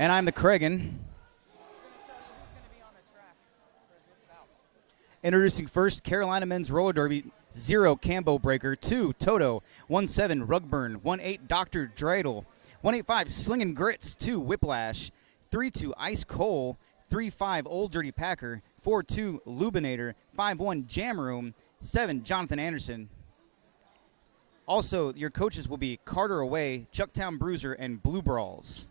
And I'm the Cregan. Introducing first, Carolina Men's Roller Derby, 0 Cambo Breaker, 2 Toto, 1-7 Rugburn, 1-8 Dr. Dreidel, 1-8-5 Slingin' Grits, 2 Whiplash, 3-2 Ice Coal, 3-5 Old Dirty Packer, 4-2 Lubinator, 5-1 Jam Room, 7 Jonathan Anderson. Also, your coaches will be Carter Away, Chucktown Bruiser, and Blue Brawls.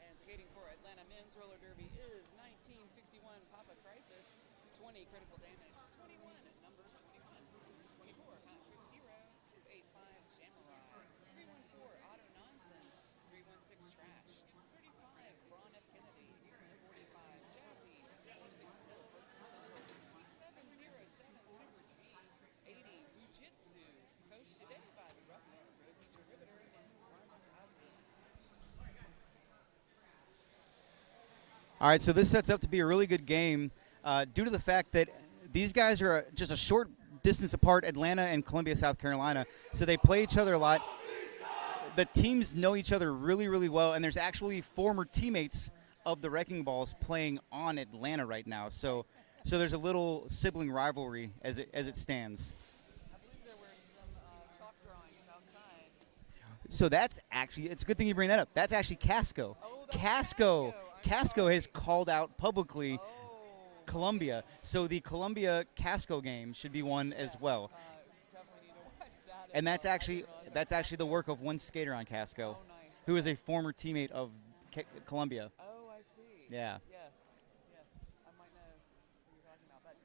And skating for Atlanta Men's Roller Derby is 1961 Papa Crisis, 20 Critical Damage, 21 number 21, 24 Hot Trick Hero, 285 Samurai, 314 Auto Nonsense, 316 Trash, 35 Ron F. Kennedy, 45 Jazzy, 26 Hill, 707 Super G, 80 Jiu-Jitsu, coached today by the Roughneck, Rosie Riveter, and Carmen Osborne. All right, so this sets up to be a really good game due to the fact that these guys are just a short distance apart, Atlanta and Columbia, South Carolina, so they play each other a lot. The teams know each other really, really well, and there's actually former teammates of the Wrecking Balls playing on Atlanta right now. So there's a little sibling rivalry as it stands. I believe there were some chalk drawings outside. So that's actually, it's a good thing you bring that up. That's actually Casco. Oh, that's Casco. I'm Casco sorry. has called out publicly Oh. Columbia. So the Columbia Casco game should be won as well. Definitely need to watch that. And as well. I didn't realize that's that. actually the work of one skater on Casco, Oh, nice. who is a former teammate of Columbia. Oh, I see. Yeah. Yes. Yes. I might know who you're talking about. But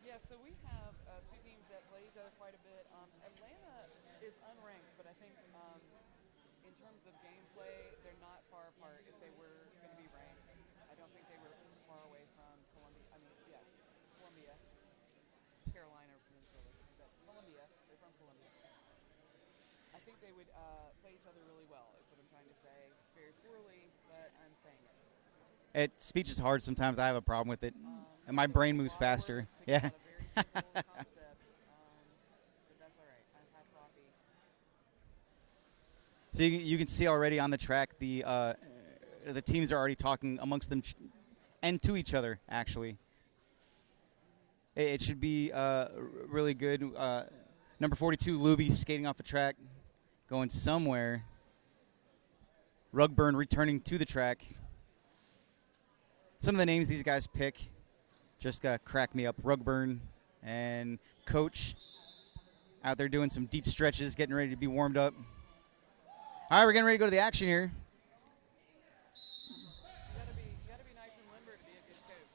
yeah, so we have two teams that play each other quite a bit. Atlanta is unranked, but I think in terms of gameplay, they're not far apart. If they were going to be ranked, I don't think they were far away from Columbia. I mean, yeah, Columbia, Carolina Peninsula, but Columbia. They're from Columbia. I think they would play each other really well. Is what I'm trying to say. Very poorly, but I'm saying it. Speech is hard sometimes. I have a problem with it. And my Because brain there's a moves lot of faster. words to get Yeah. out of very simple concepts, but that's all right. I've had coffee. So you can see already on the track the teams are already talking amongst them and to each other, actually. It should be really good. Number 42, Luby, skating off the track, going somewhere. Rugburn returning to the track. Some of the names these guys pick just crack me up. Rugburn and Coach out there doing some deep stretches, getting ready to be warmed up. All right, we're getting ready to go to the action here. You gotta be nice and limber to be a good coach.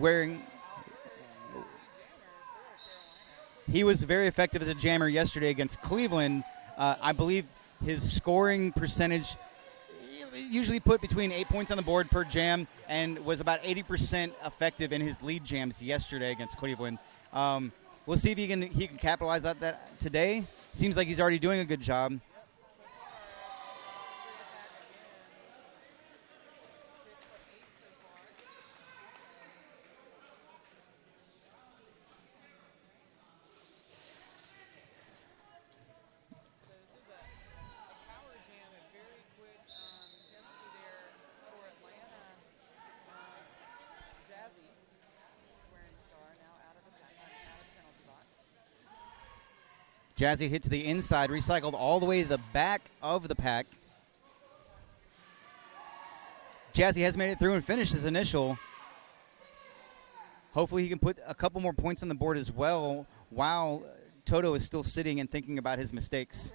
Wearing, he was very effective as a jammer yesterday against Cleveland. I believe his scoring percentage usually put between 8 points on the board per jam and was about 80% effective in his lead jams yesterday against Cleveland. We'll see if he can capitalize on that today. Seems like he's already doing a good job. Jazzy hits the inside, recycled all the way to the back of the pack. Jazzy has made it through and finished his initial. Hopefully he can put a couple more points on the board as well while Toto is still sitting and thinking about his mistakes.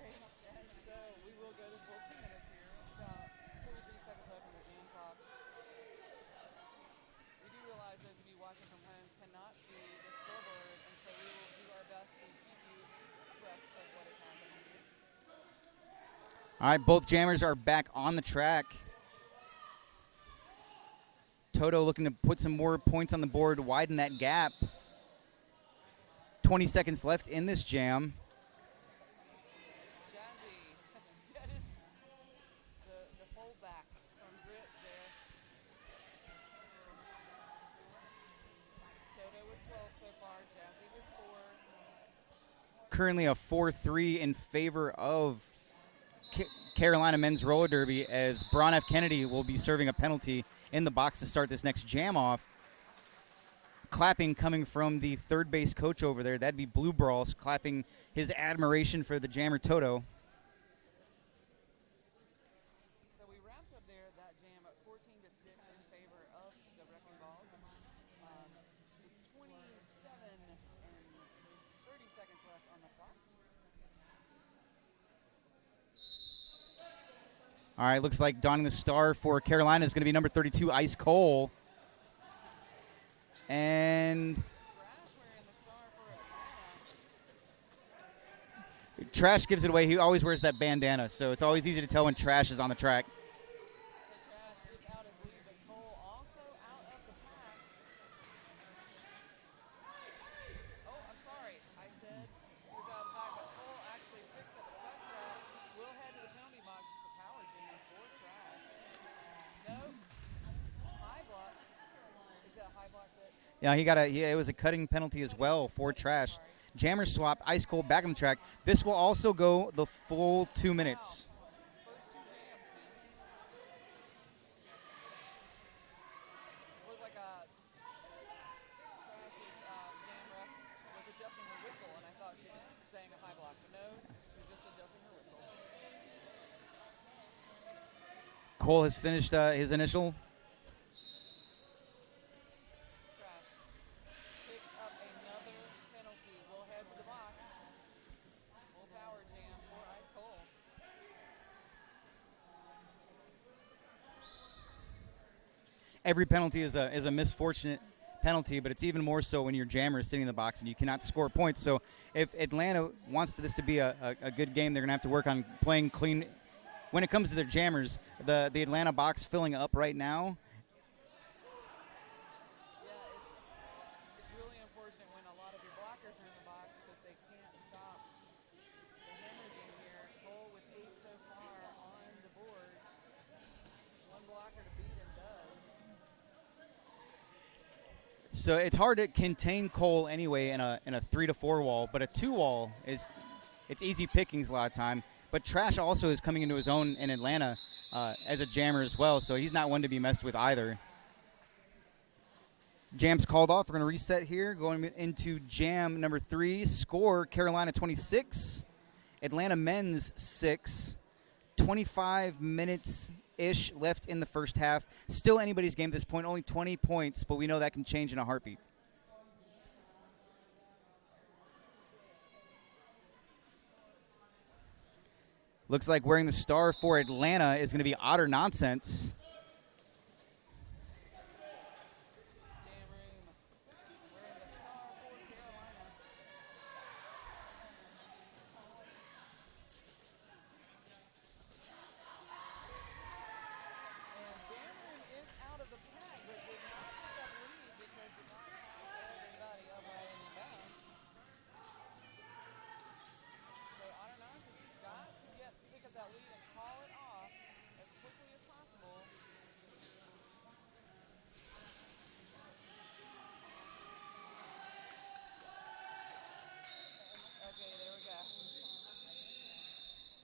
All right, both jammers are back on the track. Toto looking to put some more points on the board, widen that gap. 20 seconds left in this jam. currently a 4-3 in favor of Carolina men's roller derby, as Braun F. Kennedy will be serving a penalty in the box to start this next jam off. Clapping coming from the third base coach over there. That'd be Blue Brawls clapping his admiration for the jammer Toto. So we wrapped up there that jam at 14-6 in favor of the Wrecking Balls. 27 and 30 seconds left on the clock. All right, looks like donning the star for Carolina is going to be number 32, Ice Cole. And Trash gives it away. He always wears that bandana, so it's always easy to tell when Trash is on the track. Yeah, it was a cutting penalty as well for Trash. Jammer swap, Ice Cold back on the track. This will also go the full 2 minutes. Looked like Trash's jam ref was adjusting her whistle, and I thought she was saying a high block, but no, she was just adjusting her whistle. Cole has finished his initial. Every penalty is a misfortunate penalty, but it's even more so when your jammer is sitting in the box and you cannot score points. So if Atlanta wants this to be a good game, they're going to have to work on playing clean. When it comes to their jammers, the Atlanta box filling up right now. Yeah, it's really unfortunate when a lot of your blockers are in the box because they can't stop the hemorrhaging here. Cole with 8 so far on the board. One blocker to beat and does. So it's hard to contain Cole anyway in a 3 to 4 wall, but a 2 wall it's easy pickings a lot of time. But Trash also is coming into his own in Atlanta as a jammer as well, so he's not one to be messed with either. Jam's called off. We're going to reset here, going into jam number 3. Score Carolina 26, Atlanta men's 6. 25 minutes-ish left in the first half. Still anybody's game at this point, only 20 points, but we know that can change in a heartbeat. Looks like wearing the star for Atlanta is going to be Otter Nonsense.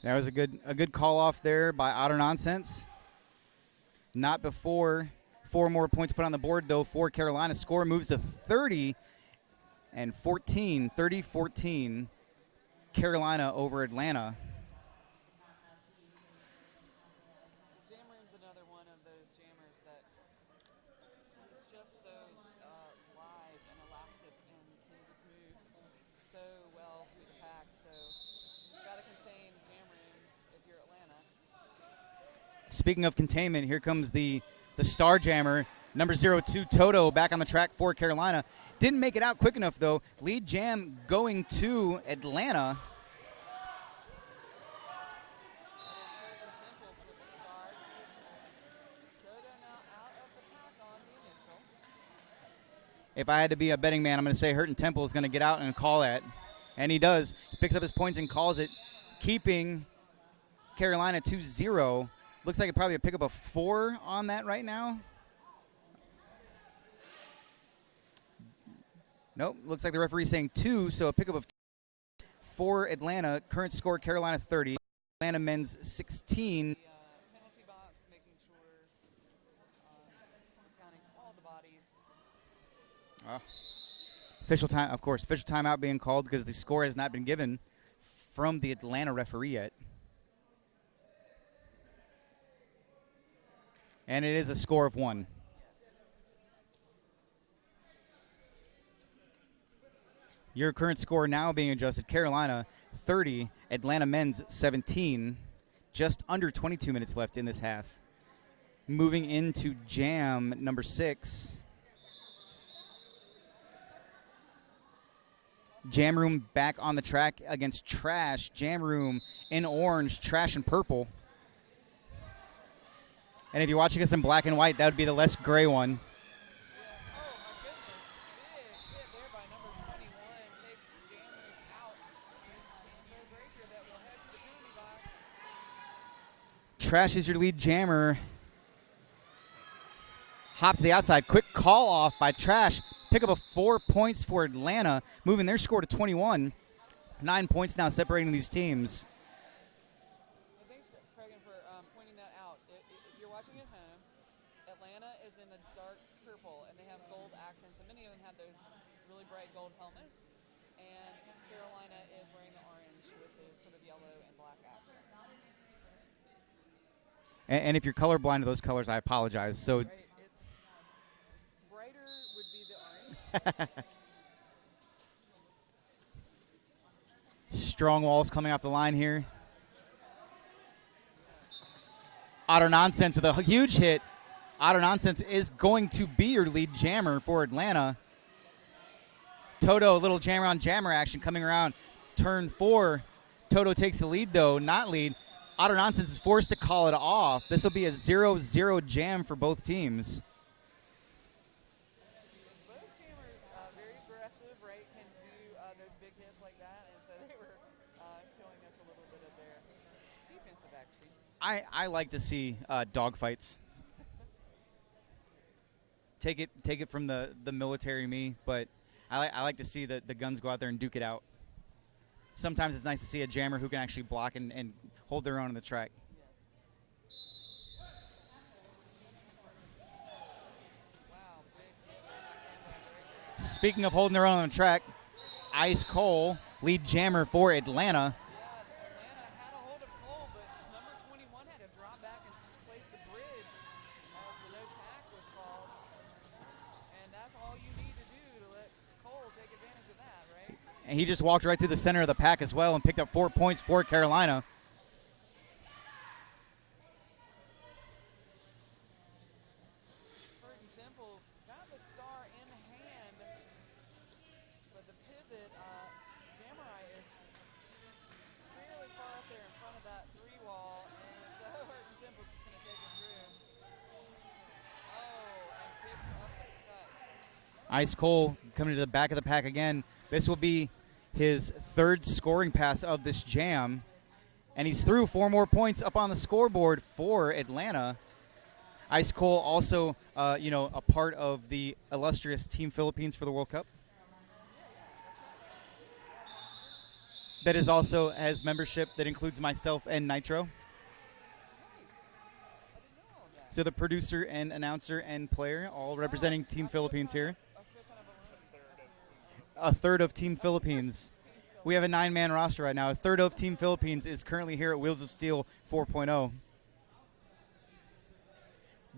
That was a good call off there by Otter Nonsense. Not before 4 more points put on the board, though, for Carolina. Score moves to 30 and 14, 30-14, Carolina over Atlanta. Jammer's another one of those jammers that is just so live and elastic and can just move so well through the pack. So got to contain Jammer if you're Atlanta. Speaking of containment, here comes the star jammer, number 02, Toto, back on the track for Carolina. Didn't make it out quick enough, though. Lead jam going to Atlanta. If I had to be a betting man, I'm going to say Hurtin' Temple is going to get out and call that. And he does. He picks up his points and calls it, keeping Carolina 2-0. Looks like it probably a pickup of 4 on that right now. Nope. Looks like the referee's saying 2, so a pickup of for Atlanta. Current score, Carolina 30. Atlanta men's 16. Penalty box, making sure counting all the bodies. Official time, of course. Official timeout being called because the score has not been given from the Atlanta referee yet. And it is a score of 1. Your current score now being adjusted, Carolina 30, Atlanta men's 17. Just under 22 minutes left in this half. Moving into jam number 6. Jam Room back on the track against Trash. Jam Room in orange, Trash in purple. And if you're watching us in black and white, that would be the less gray one. Trash is your lead jammer. Hop to the outside. Quick call off by Trash. Pick up a 4 points for Atlanta, moving their score to 21. 9 points now separating these teams. Well, thanks, Craig, for pointing that out. If you're watching at home, Atlanta is in the dark purple, and they have gold accents, and many of them have those really bright gold helmets. And Carolina is wearing the orange with his sort of yellow and black accents. And if you're colorblind to those colors, I apologize. So. Right, it's brighter would be the orange. Strong walls coming off the line here. Otter Nonsense with a huge hit. Otter Nonsense is going to be your lead jammer for Atlanta. Toto, a little jammer on jammer action coming around turn 4. Toto takes the lead, though, not lead. Otter Nonsense is forced to call it off. This will be a 0-0 jam for both teams. Both jammers very aggressive, right? Can do those big hits like that, and so they were showing us a little bit of their defensive action. I like to see dog fights. Take it from the military me, but I like to see the guns go out there and duke it out. Sometimes it's nice to see a jammer who can actually block and hold their own on the track. Wow, Speaking of holding their own on the track, Ice Cole, lead jammer for Atlanta. Yeah, Atlanta had a hold of Cole, but number 21 had to drop back and place the bridge as the no tack was called. And that's all you need to do to let Cole take advantage of that, right? And he just walked right through the center of the pack as well and picked up 4 points for Carolina. Temple's got the star in hand, but the pivot, Jamurai is fairly far up there in front of that 3 wall, and so Hurton Temple's just going to take him through. Oh, and picks up the cut. Ice Cole coming to the back of the pack again. This will be his 3rd scoring pass of this jam, and he's through 4 more points up on the scoreboard for Atlanta. Ice Cole also, a part of the illustrious Team Philippines for the World Cup. That is also has membership that includes myself and Nitro. So the producer and announcer and player, all representing Team Philippines here. A third of Team Philippines. We have a 9-man roster right now. A third of Team Philippines is currently here at Wheels of Steel 4.0.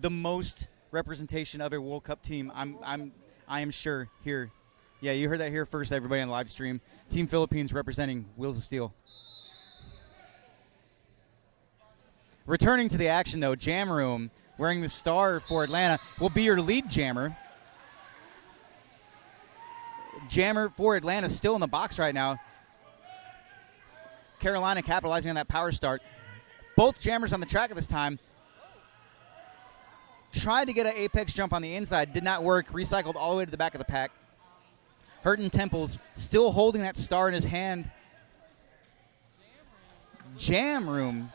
The most representation of a World Cup team, I am sure here. Yeah, you heard that here first, everybody on the live stream. Team Philippines representing Wheels of Steel. Returning to the action, though, Jam Room, wearing the star for Atlanta, will be your lead jammer. Jammer for Atlanta still in the box right now. Carolina capitalizing on that power start. Both jammers on the track at this time. Tried to get an apex jump on the inside, did not work, recycled all the way to the back of the pack. Hurton Temples still holding that star in his hand. Jam Room.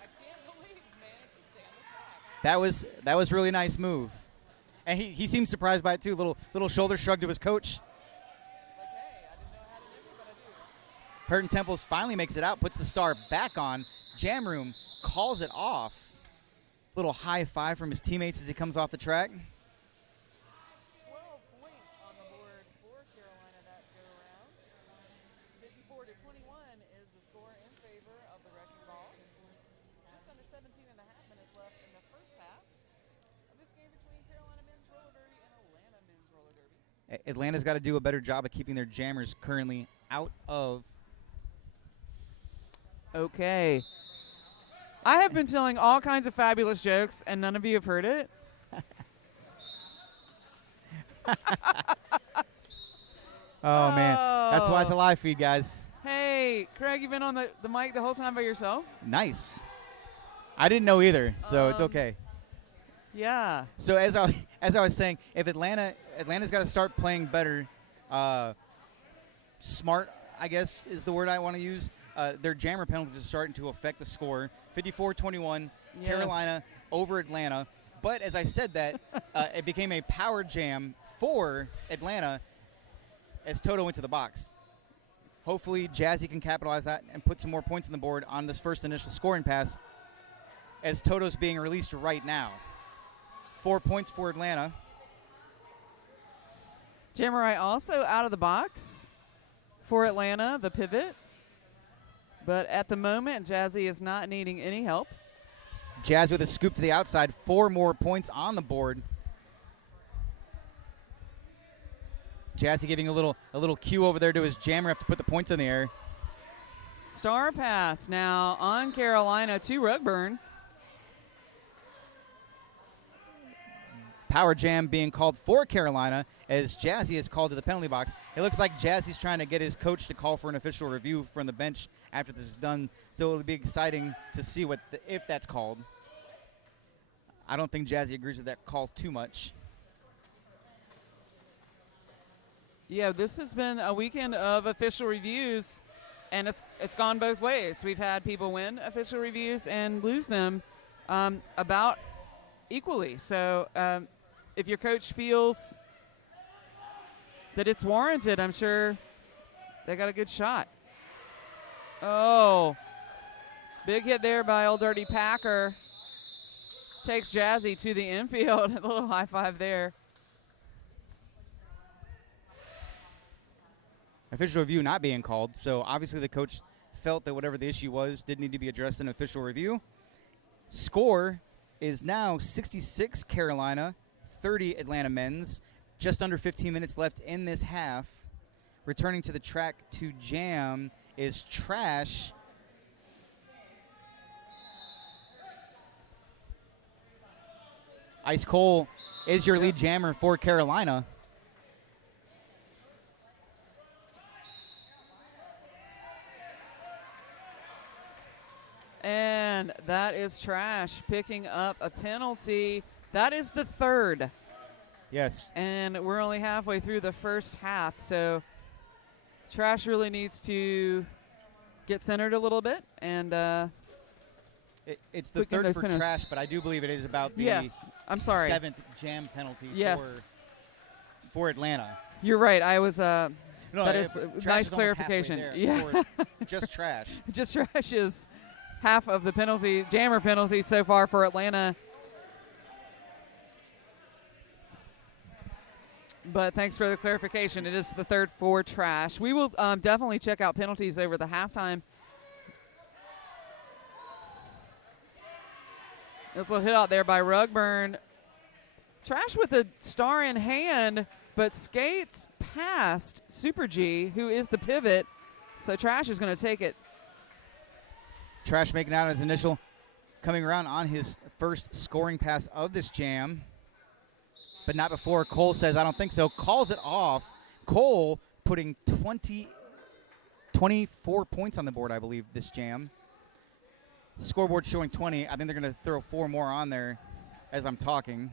That was really nice move. And he seemed surprised by it too. Little shoulder shrug to his coach. Hurton Temples finally makes it out, puts the star back on. Jam Room calls it off. Little high five from his teammates as he comes off the track. 12 points on the board for Carolina that go around. 54-21 is the score in favor of the Wrecking Balls. Just under 17 and a half minutes left in the first half of this game between Carolina Men's Roller Derby and Atlanta Men's Roller Derby. Atlanta's got to do a better job of keeping their jammers currently out of. Okay. I have been telling all kinds of fabulous jokes, and none of you have heard it. Oh, man. That's why it's a live feed, guys. Hey, Craig, you've been on the mic the whole time by yourself? Nice. I didn't know either, so it's okay. Yeah. So as I was saying, if Atlanta's got to start playing better, smart, I guess is the word I want to use. Their jammer penalties are starting to affect the score. 54-21, Yes. Carolina over Atlanta. But as I said that, it became a power jam for Atlanta as Toto went to the box. Hopefully Jazzy can capitalize that and put some more points on the board on this first initial scoring pass as Toto's being released right now. 4 points for Atlanta. Jamurai also out of the box for Atlanta, the pivot. But at the moment, Jazzy is not needing any help. Jazz with a scoop to the outside. 4 more points on the board. Jazzy giving a little cue over there to his jammer to put the points in the air. Star pass now on Carolina to Rugburn. Power jam being called for Carolina as Jazzy is called to the penalty box. It looks like Jazzy's trying to get his coach to call for an official review from the bench after this is done. So it'll be exciting to see if that's called. I don't think Jazzy agrees with that call too much. Yeah, this has been a weekend of official reviews, and it's gone both ways. We've had people win official reviews and lose them about equally. So if your coach feels that it's warranted, I'm sure they got a good shot. Oh, big hit there by Old Dirty Packer. Takes Jazzy to the infield. A little high five there. Official review not being called, so obviously the coach felt that whatever the issue was did need to be addressed in official review. Score is now 66 Carolina, 30 Atlanta Men's. Just under 15 minutes left in this half. Returning to the track to jam is Trash. Ice Cole is your lead jammer for Carolina. And that is Trash picking up a penalty. That is the third. Yes. And we're only halfway through the first half, so Trash really needs to get centered a little bit. And it's the third for Trash, but I do believe it is about the I'm sorry. 7th jam penalty for Atlanta. You're right. I was No, that is nice clarification. Yeah. Just Trash. Just Trash is half of the penalty, jammer penalty so far for Atlanta. But thanks for the clarification. It is the third for Trash. We will definitely check out penalties over the halftime. This little hit out there by Rugburn. Trash with the star in hand, but skates past Super G, who is the pivot. So Trash is going to take it. Trash making out his initial, coming around on his first scoring pass of this jam. But not before Cole says, I don't think so. Calls it off. Cole putting 24 points on the board, I believe, this jam. Scoreboard showing 20. I think they're going to throw 4 more on there as I'm talking.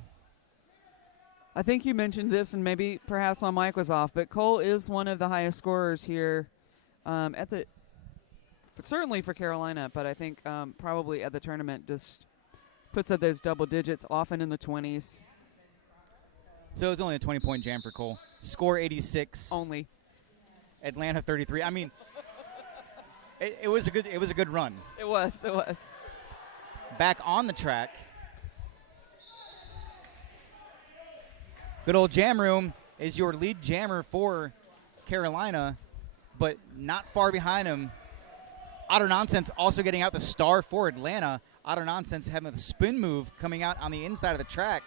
I think you mentioned this, and maybe perhaps my mic was off, but Cole is one of the highest scorers here certainly for Carolina, but I think probably at the tournament just puts up those double digits, often in the 20s. So it's only a 20-point jam for Cole. Score 86. Only. Atlanta 33. I mean, It was a good run. It was. It was. Back on the track. Good old Jam Room is your lead jammer for Carolina, but not far behind him. Otter Nonsense also getting out the star for Atlanta. Otter Nonsense having a spin move coming out on the inside of the track.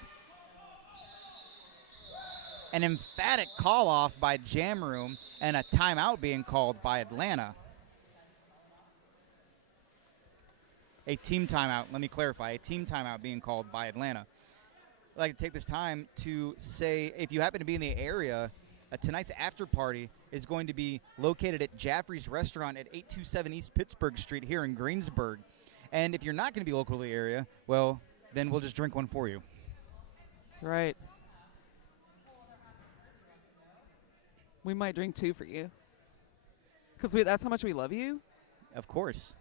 An emphatic call off by Jam Room and a timeout being called by Atlanta. A team timeout, let me clarify, a team timeout being called by Atlanta. I'd like to take this time to say, if you happen to be in the area, tonight's after party is going to be located at Jaffrey's Restaurant at 827 East Pittsburgh Street here in Greensburg. And if you're not going to be local to the area, well, then we'll just drink one for you. That's right. We might drink 2 for you. Because that's how much we love you. Of course.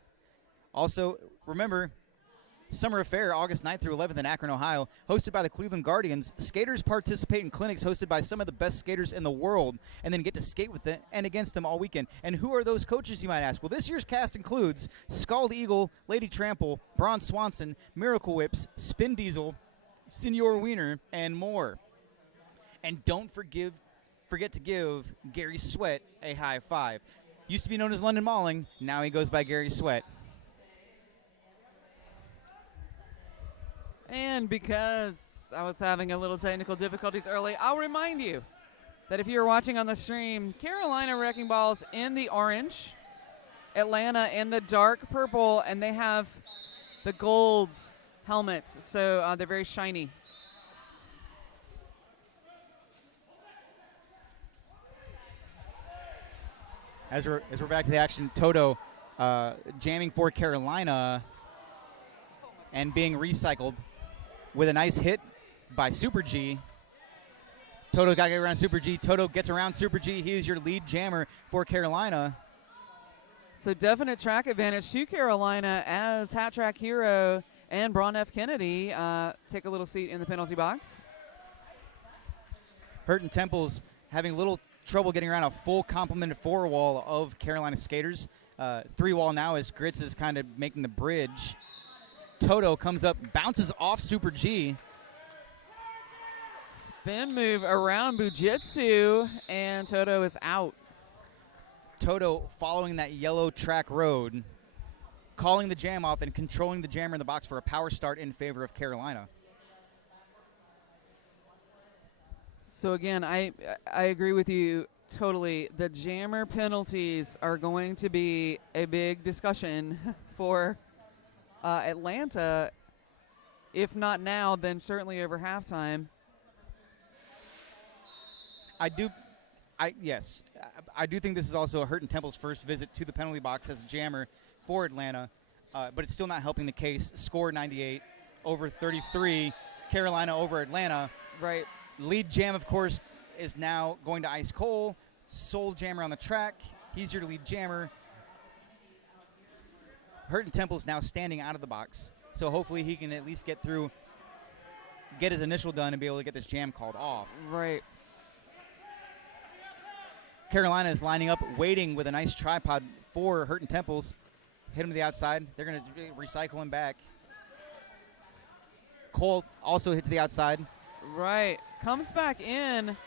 Also, remember, Summer Affair, August 9th through 11th in Akron, Ohio, hosted by the Cleveland Guardians. Skaters participate in clinics hosted by some of the best skaters in the world and then get to skate with them and against them all weekend. And who are those coaches, you might ask? Well, this year's cast includes Scald Eagle, Lady Trample, Braun Swanson, Miracle Whips, Spin Diesel, Senor Wiener, and more. And don't forget to give Gary Sweat a high five. Used to be known as London Malling. Now he goes by Gary Sweat. And because I was having a little technical difficulties early, I'll remind you that if you're watching on the stream, Carolina Wrecking Ball's in the orange, Atlanta in the dark purple, and they have the gold helmets, so they're very shiny. As we're back to the action, Toto jamming for Carolina and being recycled with a nice hit by Super G. Toto got to get around Super G. Toto gets around Super G. He is your lead jammer for Carolina. So definite track advantage to Carolina as Hat Track Hero and Braun F. Kennedy take a little seat in the penalty box. Hurton Temple's having a little trouble getting around a full complement of 4-wall of Carolina skaters. 3-wall now as Grits is kind of making the bridge. Toto comes up, bounces off Super G. Spin move around Bujitsu, and Toto is out. Toto following that yellow track road, calling the jam off and controlling the jammer in the box for a power start in favor of Carolina. So again, I agree with you totally. The jammer penalties are going to be a big discussion for Atlanta. If not now, then certainly over halftime. I do think this is also Hurton Temple's first visit to the penalty box as a jammer for Atlanta, but it's still not helping the case. Score 98 over 33, Carolina over Atlanta. Right. Lead jam, of course, is now going to Ice Cole. Sole jammer on the track. He's your lead jammer. Hurton Temple's now standing out of the box, so hopefully he can at least get through, get his initial done, and be able to get this jam called off. Right. Carolina is lining up, waiting with a nice tripod for Hurton Temples. Hit him to the outside. They're going to recycle him back. Cole also hit to the outside. Right. Comes back in,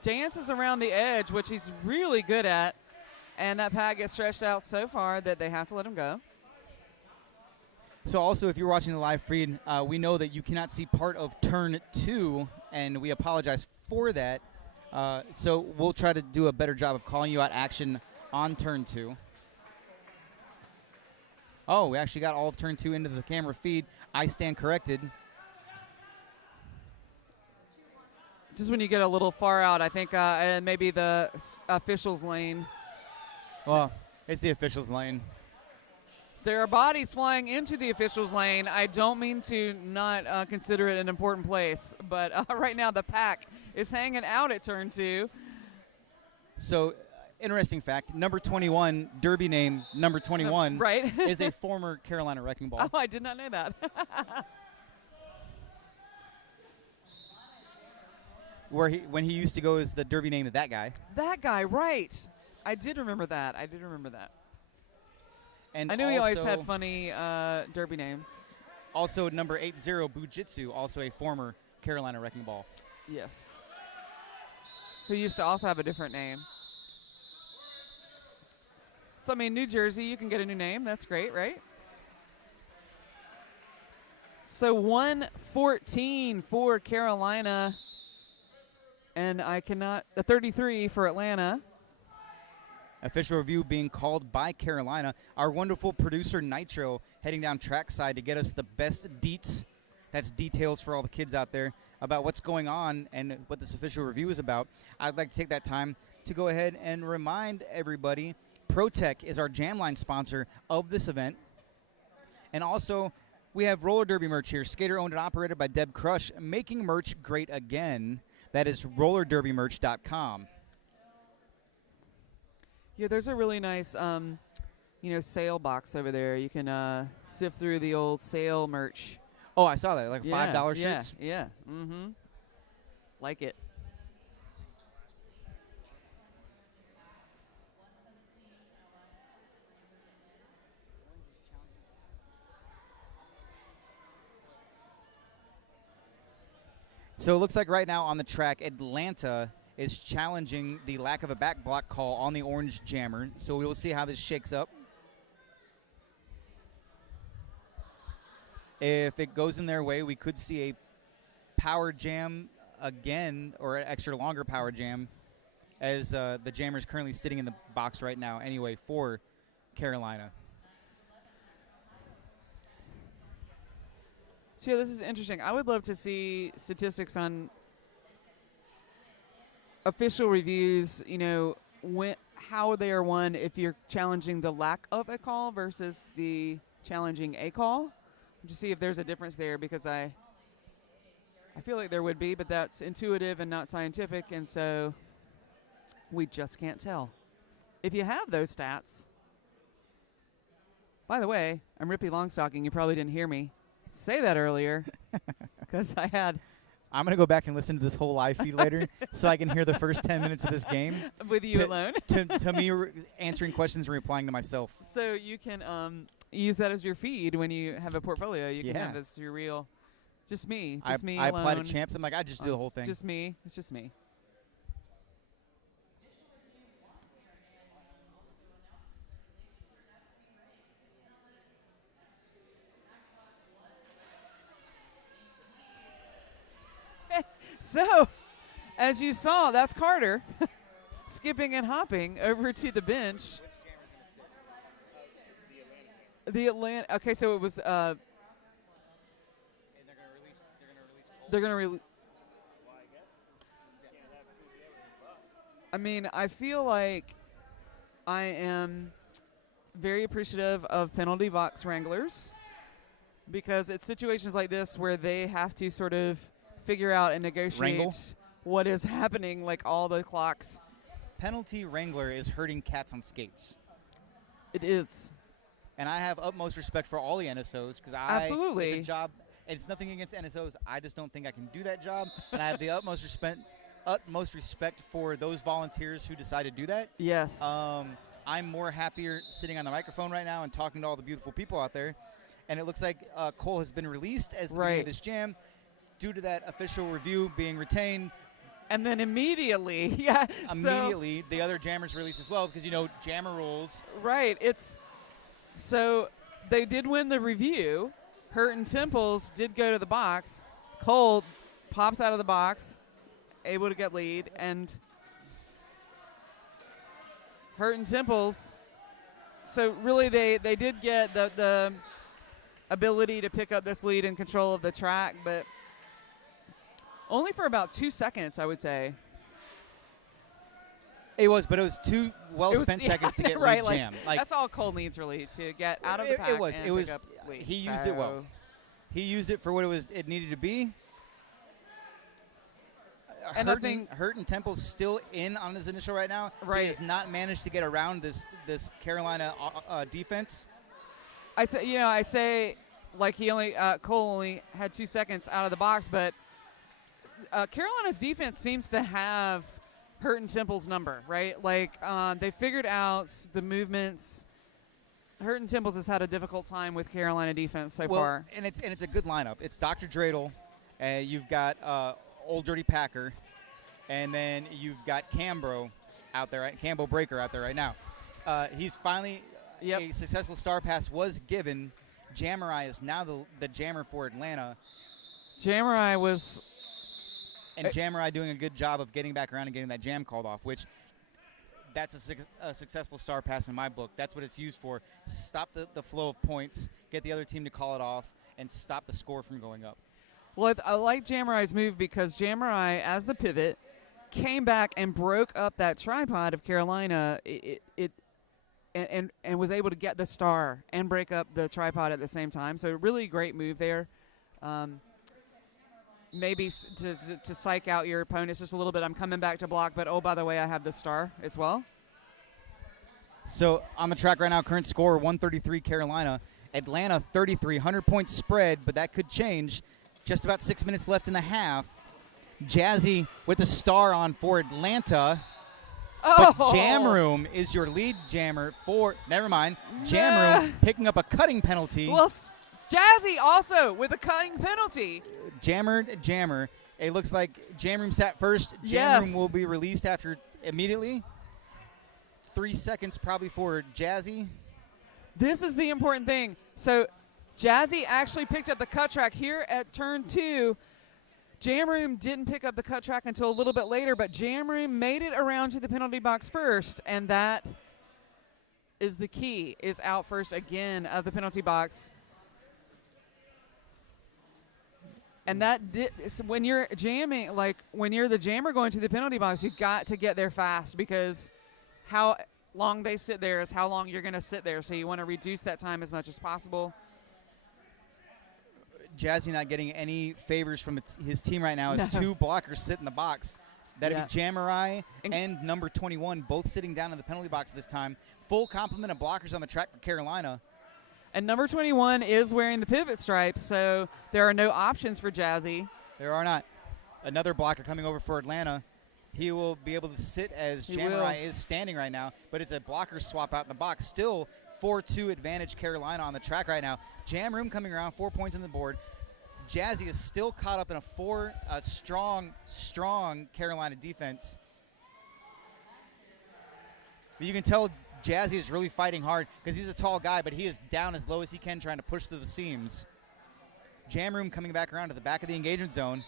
dances around the edge, which he's really good at, and that pad gets stretched out so far that they have to let him go. So also, if you're watching the live feed, we know that you cannot see part of turn 2, and we apologize for that. So we'll try to do a better job of calling you out action on turn 2. Oh, we actually got all of turn 2 into the camera feed. I stand corrected. Just when you get a little far out, I think and maybe the officials lane. Well, it's the officials lane. There are bodies flying into the officials lane. I don't mean to not consider it an important place, but right now the pack is hanging out at turn 2. So, interesting fact, number 21, derby name number 21, right. is a former Carolina Wrecking Ball. Oh, I did not know that. When he used to go as the derby name of that guy. That guy, right. I did remember that. And I knew he always also- had funny derby names. Also, number 80, Bujitsu, also a former Carolina Wrecking Ball. Yes. Who used to also have a different name. So, I mean, New Jersey, you can get a new name. That's great, right? So, 114 for Carolina. And I cannot, 33 for Atlanta. Official review being called by Carolina. Our wonderful producer, Nitro, heading down trackside to get us the best deets. That's details for all the kids out there about what's going on and what this official review is about. I'd like to take that time to go ahead and remind everybody ProTech is our Jamline sponsor of this event. And also, we have roller derby merch here, skater owned and operated by Deb Crush, making merch great again. That is rollerderbymerch.com. Yeah, there's a really nice, sale box over there. You can sift through the old sale merch. Oh, I saw that, like $5 yeah, shirts. Yeah, mm-hmm. Like it. So it looks like right now on the track, Atlanta is challenging the lack of a back block call on the orange jammer. So we will see how this shakes up. If it goes in their way, we could see a power jam again, or an extra longer power jam, as the jammer is currently sitting in the box right now anyway for Carolina. So yeah, this is interesting. I would love to see statistics on official reviews, how they are won if you're challenging the lack of a call versus the challenging a call. To see if there's a difference there, because I feel like there would be, but that's intuitive and not scientific, and so we just can't tell. If you have those stats, by the way, I'm Rippy Longstocking. You probably didn't hear me say that earlier because I had. I'm going to go back and listen to this whole live feed later so I can hear the first 10 minutes of this game. With you alone. to me answering questions and replying to myself. So you can use that as your feed when you have a portfolio. You can have this as your real. Just me. Just me I alone. apply to champs. I'm like, I just do the whole thing. Just me. It's just me. So, as you saw, that's Carter skipping and hopping over to the bench. The Atlanta. Okay, so it was. They're going to release. I mean, I feel like I am very appreciative of penalty box wranglers, because it's situations like this where they have to sort of figure out and negotiate what is happening, like all the clocks. Penalty wrangler is hurting cats on skates. It is. And I have utmost respect for all the NSOs, because Absolutely. It's a job. It's nothing against NSOs. I just don't think I can do that job. And I have the utmost respect for those volunteers who decide to do that. Yes. I'm more happier sitting on the microphone right now and talking to all the beautiful people out there. And it looks like Cole has been released as the beginning of this jam due to that official review being retained. And then immediately, the other jammers released as well, because, jammer rules. Right. So they did win the review. Hurt and Temples did go to the box. Cole pops out of the box, able to get lead, and Hurt and Temples. So really, they did get the ability to pick up this lead and control of the track, but only for about 2 seconds, I would say. It was 2 well-spent seconds to get lead jam. That's all Cole needs, really, to get out of the pack. It was. He used it well. He used it for what it needed to be. And Hurt and Temple's still in on his initial right now. Right. He has not managed to get around this Carolina defense. I say, like Cole only had 2 seconds out of the box, but Carolina's defense seems to have Hurt and Temple's number, right? Like they figured out the movements Hurton Temples has had a difficult time with Carolina defense so Well, far. and it's a good lineup. It's Dr. Dreidel, you've got Old Dirty Packer, and then you've got Cambro out there, right? Cambo Breaker out there right now. He's finally a successful star pass was given. Jamurai is now the jammer for Atlanta. Jamurai was. And Jamurai doing a good job of getting back around and getting that jam called off, which that's a successful star pass in my book. That's what it's used for. Stop the flow of points, get the other team to call it off, and stop the score from going up. Well, I like Jamurai's move because Jamurai, as the pivot, came back and broke up that tripod of Carolina and was able to get the star and break up the tripod at the same time. So really great move there. Maybe to psych out your opponents just a little bit. I'm coming back to block, but, oh, by the way, I have the star as well. So on the track right now, current score 133 Carolina. Atlanta 33, 100-point spread, but that could change. Just about 6 minutes left in the half. Jazzy with the star on for Atlanta. Oh. But Jam Room is your lead jammer for – never mind. Jam Room picking up a cutting penalty. Well, Jazzy also with a cutting penalty. Jammer. It looks like Jam Room sat first. Jam Room will be released after immediately. 3 seconds probably for Jazzy. This is the important thing. So Jazzy actually picked up the cut track here at turn 2. Jam Room didn't pick up the cut track until a little bit later, but Jam Room made it around to the penalty box first, and that is the key, is out first again of the penalty box. And that so when you're jamming, like when you're the jammer going to the penalty box, you got to get there fast because how long they sit there is how long you're going to sit there. So you want to reduce that time as much as possible. Jazzy not getting any favors from his team right now as two blockers sit in the box. That'd be Jamurai and number 21, both sitting down in the penalty box this time. Full complement of blockers on the track for Carolina. And number 21 is wearing the pivot stripes, so there are no options for Jazzy. There are not. Another blocker coming over for Atlanta. He will be able to sit as Jamurai is standing right now, but it's a blocker swap out in the box. Still 4-2 advantage Carolina on the track right now. Jam Room coming around, 4 points on the board. Jazzy is still caught up in a strong Carolina defense. But you can tell Jazzy is really fighting hard because he's a tall guy, but he is down as low as he can trying to push through the seams. Jam Room coming back around to the back of the engagement zone.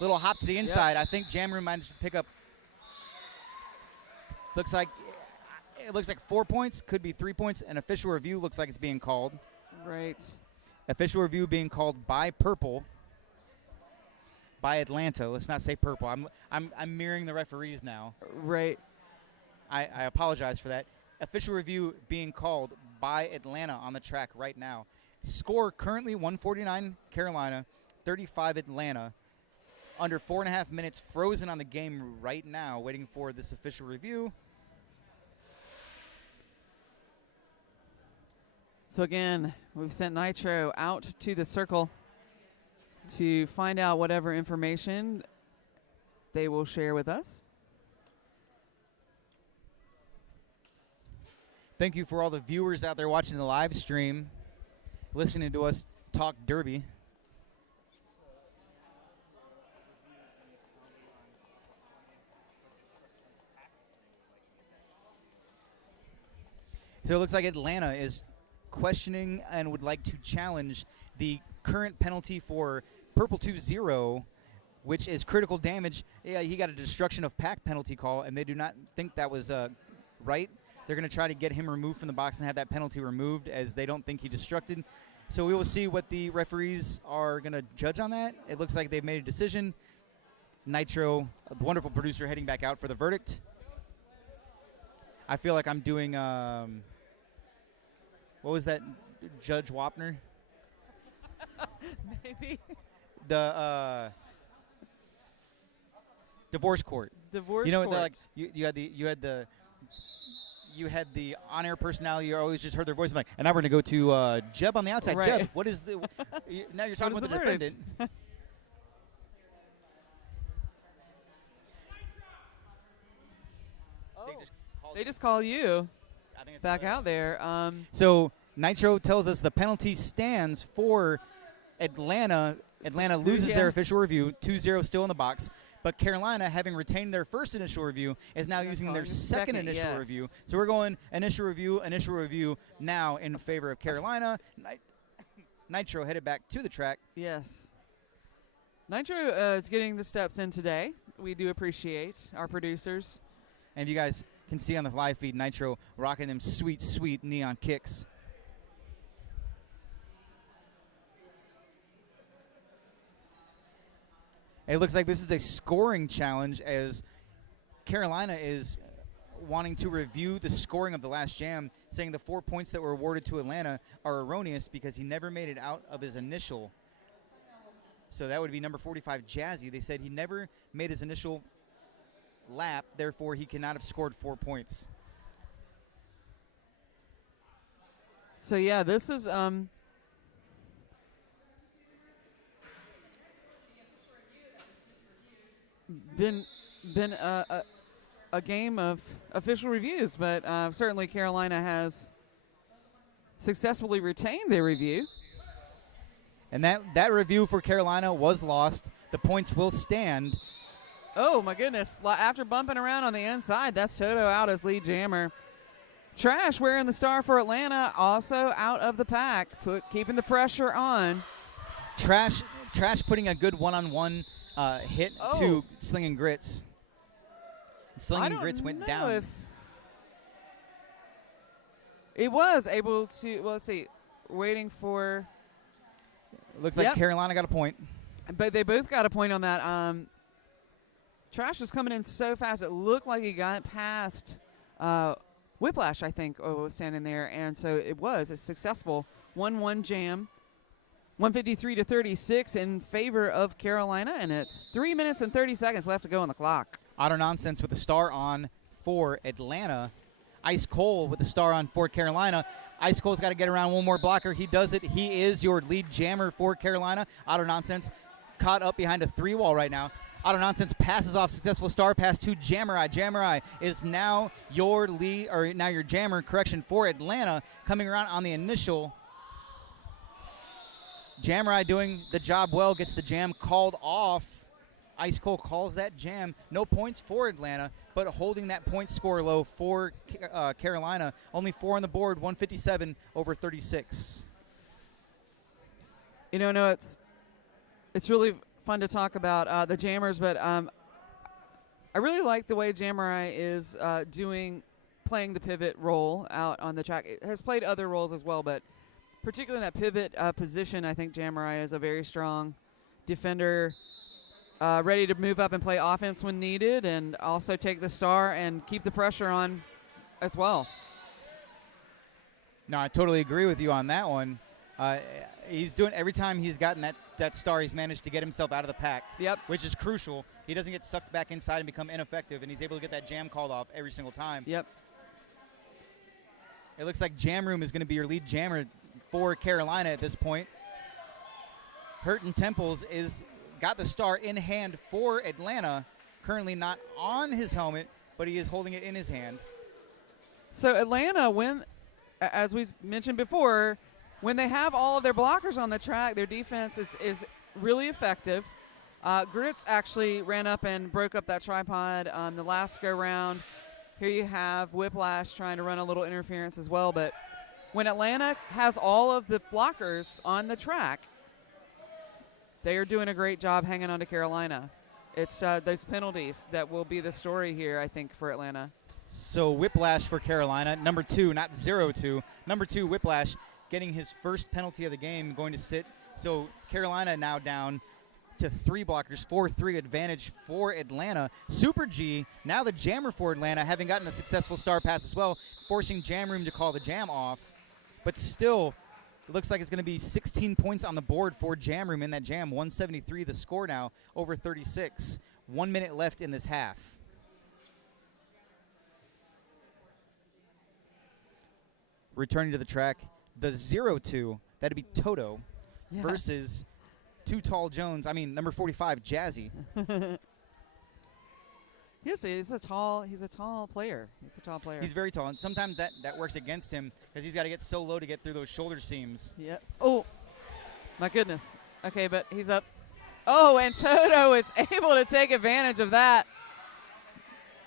Little hop to the inside. I think Jam Room managed to pick up. Looks like 4 points, could be 3 points. An official review looks like it's being called. Right. Official review being called by Purple. By Atlanta. Let's not say Purple. I'm mirroring the referees now. Right. I apologize for that. Official review being called by Atlanta on the track right now. Score currently 149 Carolina, 35 Atlanta. Under 4.5 minutes, frozen on the game right now, waiting for this official review. So again, we've sent Nitro out to the circle to find out whatever information they will share with us. Thank you for all the viewers out there watching the live stream, listening to us talk Derby. So it looks like Atlanta is questioning and would like to challenge the current penalty for Purple 2-0, which is critical damage. Yeah, he got a destruction of pack penalty call, and they do not think that was right. They're going to try to get him removed from the box and have that penalty removed as they don't think he destructed. So we will see what the referees are going to judge on that. It looks like they've made a decision. Nitro, the wonderful producer, heading back out for the verdict. I feel like I'm doing, what was that, Judge Wapner? Maybe. The divorce court. Divorce you know, court. like you had the on-air personality. You always just heard their voice. I'm like, and now we're gonna go to Jeb on the outside. Right. Jeb, what is the? Now you're talking with the defendant. They just call you. think it's back another. out there. So Nitro tells us the penalty stands for Atlanta. Atlanta loses their official review, 2-0 still in the box. But Carolina, having retained their first initial review, is now using their second initial review. So we're going initial review now in favor of Carolina. Nitro headed back to the track. Yes. Nitro is getting the steps in today. We do appreciate our producers. And if you guys can see on the live feed, Nitro rocking them sweet, sweet neon kicks. It looks like this is a scoring challenge as Carolina is wanting to review the scoring of the last jam, saying the 4 points that were awarded to Atlanta are erroneous because he never made it out of his initial. So that would be number 45, Jazzy. They said he never made his initial lap, therefore he cannot have scored 4 points. So yeah, this is been a game of official reviews, but certainly Carolina has successfully retained their review. And that review for Carolina was lost. The points will stand. Oh, my goodness. After bumping around on the inside, that's Toto out as lead jammer. Trash wearing the star for Atlanta, also out of the pack, keeping the pressure on. Trash putting a good one-on-one hit to Slinging Grits. Slinging Grits went down. If it was able to, well, let's see, waiting for. Looks like Carolina got a point. But they both got a point on that. Trash was coming in so fast, it looked like he got past Whiplash, I think, was standing there. And so it was a successful 1-1 jam. 153-36 in favor of Carolina, and it's 3 minutes and 30 seconds left to go on the clock. Otter Nonsense with the star on for Atlanta. Ice Cole with the star on for Carolina. Ice Cole's got to get around one more blocker. He does it. He is your lead jammer for Carolina. Otter Nonsense caught up behind a 3-wall right now. Otter Nonsense passes off successful star pass to Jammerai. Jammerai is now your lead, or now your jammer, for Atlanta, coming around on the initial. Jammerai doing the job well, gets the jam called off. Ice Cold calls that jam. No points for Atlanta, but holding that point score low for Carolina. Only 4 on the board, 157 over 36. You know, no, it's really fun to talk about the jammers, but I really like the way Jammerai is playing the pivot role out on the track. It has played other roles as well, but particularly in that pivot position, I think Jammerai is a very strong defender, ready to move up and play offense when needed, and also take the star and keep the pressure on as well. No, I totally agree with you on that one. He's doing every time he's gotten that star, he's managed to get himself out of the pack. Yep. Which is crucial. He doesn't get sucked back inside and become ineffective, and he's able to get that jam called off every single time. Yep. It looks like Jam Room is going to be your lead jammer for Carolina at this point. Hurton Temples got the star in hand for Atlanta. Currently not on his helmet, but he is holding it in his hand. So Atlanta, as we mentioned before, when they have all of their blockers on the track, their defense is really effective. Grits actually ran up and broke up that tripod the last go-round. Here you have Whiplash trying to run a little interference as well. But when Atlanta has all of the blockers on the track, they are doing a great job hanging on to Carolina. It's those penalties that will be the story here, I think, for Atlanta. So Whiplash for Carolina, number 2, not 0-2. Number 2, Whiplash, getting his first penalty of the game, going to sit. So Carolina now down to 3 blockers, 4-3 advantage for Atlanta. Super G, now the jammer for Atlanta, having gotten a successful star pass as well, forcing Jam Room to call the jam off. But still, it looks like it's going to be 16 points on the board for Jam Room in that jam. 173 the score now, over 36. 1 minute left in this half. Returning to the track, the 0-2, that'd be Toto, versus Too Tall Jones. Number 45, Jazzy. He's a tall player. He's a tall player. He's very tall, and sometimes that works against him because he's got to get so low to get through those shoulder seams. Yeah. Oh, my goodness. Okay, but he's up. Oh, and Toto is able to take advantage of that.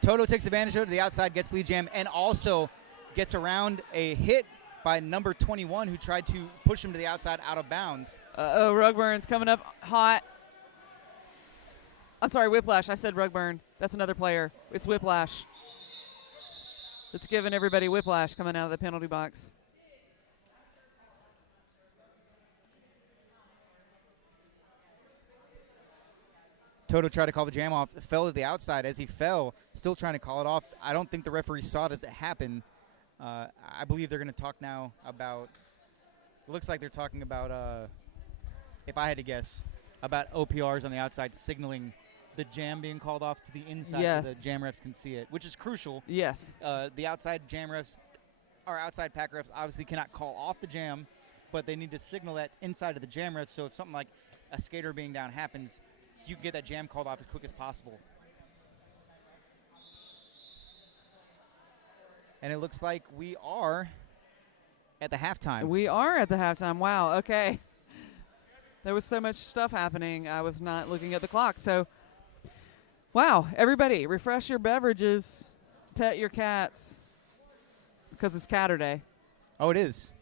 Toto takes advantage of it to the outside, gets lead jam, and also gets around a hit by number 21 who tried to push him to the outside out of bounds. Rugburn's coming up hot. I'm sorry, Whiplash. I said Rugburn. That's another player. It's Whiplash. It's giving everybody whiplash coming out of the penalty box. Toto tried to call the jam off, fell to the outside. As he fell, still trying to call it off. I don't think the referee saw it as it happened. I believe they're going to talk now about, it looks like they're talking about, if I had to guess, about OPRs on the outside signaling the jam being called off to the inside so the jam refs can see it, which is crucial. Yes. The outside jam refs, or outside pack refs, obviously cannot call off the jam, but they need to signal that inside of the jam refs, so if something like a skater being down happens, you can get that jam called off as quick as possible. And it looks like we are at the halftime. We are at the halftime. Wow, okay. There was so much stuff happening, I was not looking at the clock. So, wow, everybody, refresh your beverages, pet your cats, because it's Catterday. Oh, it is.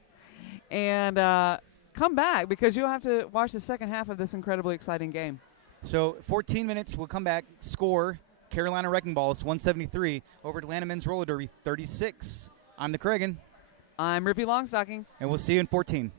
And come back, because you'll have to watch the second half of this incredibly exciting game. So 14 minutes, we'll come back, score, Carolina Wrecking Ball, it's 173, over Atlanta Men's Roller Derby, 36. I'm the Cregan. I'm Rippy Longstocking. And we'll see you in 14.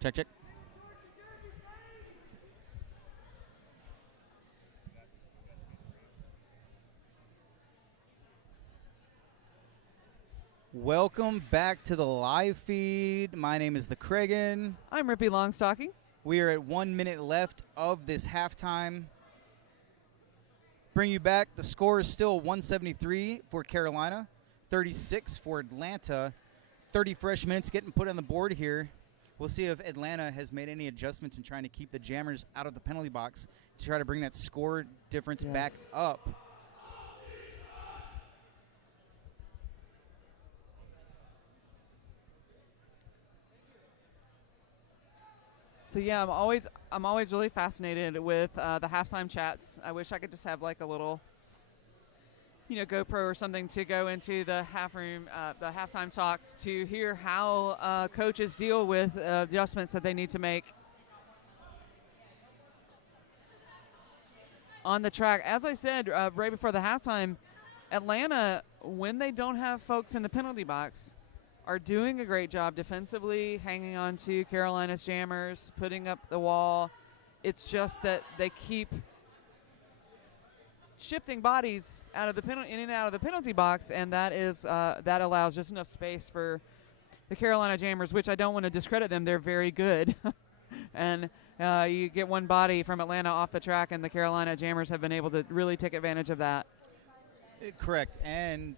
Check, check. Welcome back to the live feed. My name is the Kragan. I'm Rippy Longstocking. We are at 1 minute left of this halftime. Bring you back. The score is still 173 for Carolina, 36 for Atlanta. 30 fresh minutes getting put on the board here. We'll see if Atlanta has made any adjustments in trying to keep the Jammers out of the penalty box to try to bring that score difference back up. So yeah, I'm always really fascinated with the halftime chats. I wish I could just have like a little, GoPro or something to go into the the halftime talks to hear how coaches deal with adjustments that they need to make on the track. As I said right before the halftime, Atlanta, when they don't have folks in the penalty box, are doing a great job defensively, hanging on to Carolina's Jammers, putting up the wall. It's just that they keep shifting bodies out of the in and out of the penalty box, and that allows just enough space for the Carolina Jammers, which I don't want to discredit them. They're very good. And you get one body from Atlanta off the track, and the Carolina Jammers have been able to really take advantage of that. Correct. And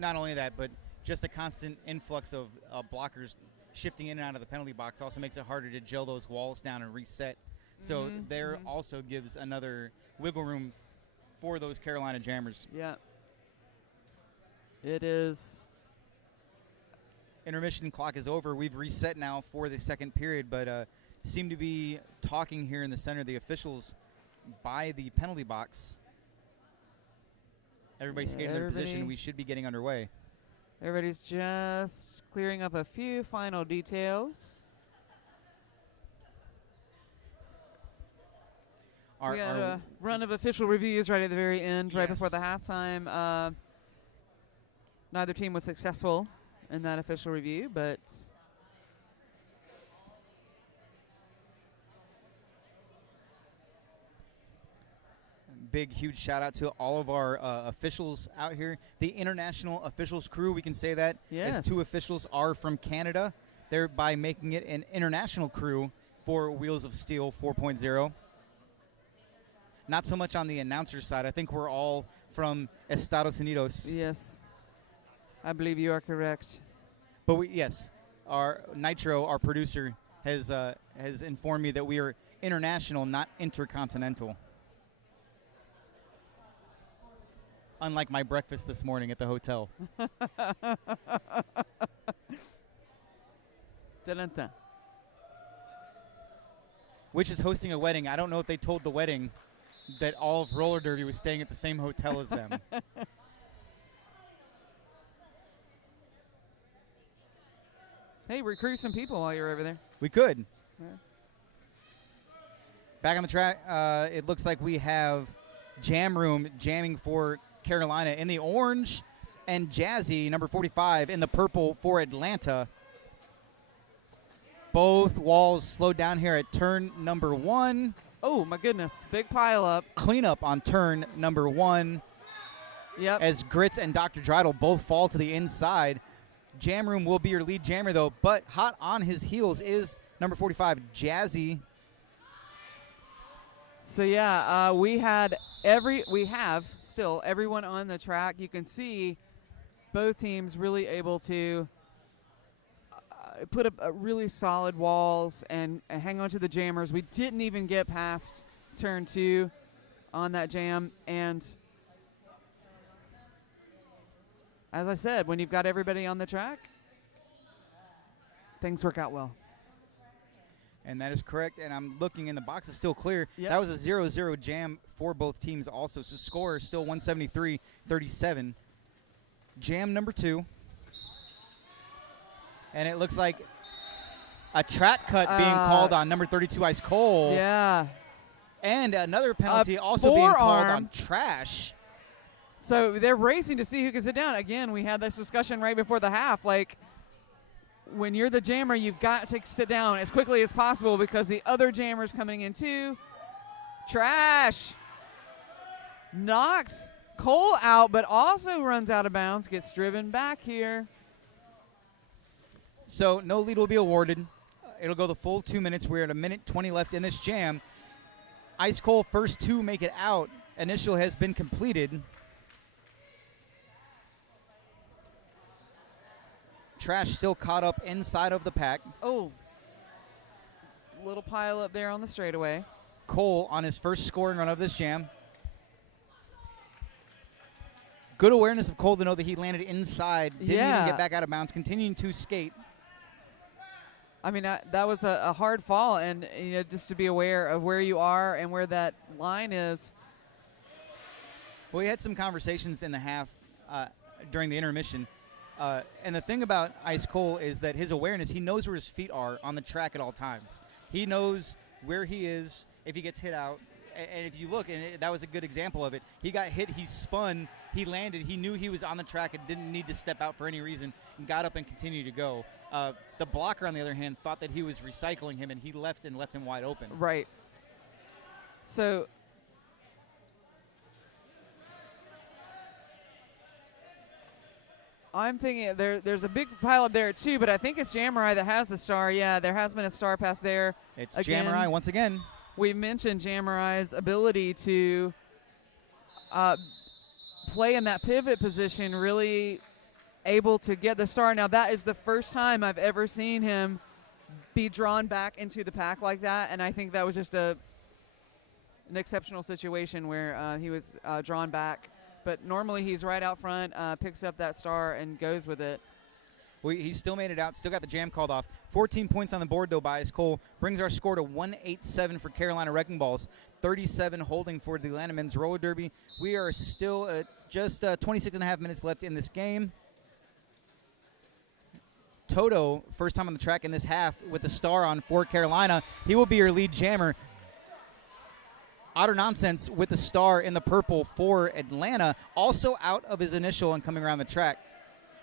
not only that, but just a constant influx of blockers shifting in and out of the penalty box also makes it harder to gel those walls down and reset. So there also gives another wiggle room for those Carolina Jammers. Yeah. It is. Intermission clock is over. We've reset now for the second period, but seem to be talking here in the center. The officials by the penalty box. Everybody's skating their position. We should be getting underway. Everybody's just clearing up a few final details. We had a run of official reviews right at the very end, right before the halftime. Neither team was successful in that official review, but big, huge shout out to all of our officials out here. The international officials crew, we can say that. Yes. As 2 officials are from Canada, thereby making it an international crew for Wheels of Steel 4.0. Not so much on the announcer side. I think we're all from Estados Unidos. Yes. I believe you are correct. But our Nitro, our producer, has informed me that we are international, not intercontinental. Unlike my breakfast this morning at the hotel. Dun-dun-dun. Which is hosting a wedding. I don't know if they told the wedding that all of roller derby was staying at the same hotel as them. Hey, recruit some people while you're over there. We could. Yeah. Back on the track, it looks like we have Jam Room jamming for Carolina in the orange, and Jazzy, number 45, in the purple for Atlanta. Both walls slowed down here at turn number 1. Oh, my goodness. Big pile up. Cleanup on turn number 1. Yep. As Grits and Dr. Dreidel both fall to the inside. Jam Room will be your lead jammer, though, but hot on his heels is number 45, Jazzy. So, yeah, we have still everyone on the track. You can see both teams really able to put up really solid walls and hang on to the jammers. We didn't even get past turn 2 on that jam. And as I said, when you've got everybody on the track, things work out well. And that is correct. And I'm looking, and the box is still clear. Yep. That was a 0-0 jam for both teams also. So score is still 173-37. Jam number 2. And it looks like a track cut being called on number 32, Ice Cole. Yeah. And another penalty also being called on Trash. So they're racing to see who can sit down. Again, we had this discussion right before the half. Like, when you're the jammer, you've got to sit down as quickly as possible because the other jammer's coming in too. Trash. Knocks Cole out, but also runs out of bounds, gets driven back here. So no lead will be awarded. It'll go the full 2 minutes. We're at 1:20 left in this jam. Ice Cold first two make it out. Initial has been completed. Trash still caught up inside of the pack. Oh, little pile up there on the straightaway. Cole on his first scoring run of this jam. Good awareness of Cole to know that he landed inside. Didn't even get back out of bounds. Continuing to skate. I mean, that was a hard fall, and just to be aware of where you are and where that line is. Well, we had some conversations in the half during the intermission. And the thing about Ice Cole is that his awareness, he knows where his feet are on the track at all times. He knows where he is if he gets hit out. And if you look, and that was a good example of it, he got hit, he spun, he landed, he knew he was on the track and didn't need to step out for any reason and got up and continued to go. The blocker, on the other hand, thought that he was recycling him, and he left him wide open. Right. So I'm thinking there's a big pile up there too, but I think it's Jamurai that has the star. Yeah, there has been a star pass there. It's Jamurai once again. We mentioned Jamurai's ability to play in that pivot position, really able to get the star. Now, that is the first time I've ever seen him be drawn back into the pack like that, and I think that was just an exceptional situation where he was drawn back. But normally he's right out front, picks up that star, and goes with it. Well, he still made it out, still got the jam called off. 14 points on the board, though, by Ice Cole. Brings our score to 187 for Carolina Wrecking Balls. 37 holding for the Atlanta Men's Roller Derby. We are still at just 26 and a half minutes left in this game. Toto, first time on the track in this half with the star on for Carolina. He will be your lead jammer. Otter Nonsense with the star in the purple for Atlanta. Also out of his initial and coming around the track.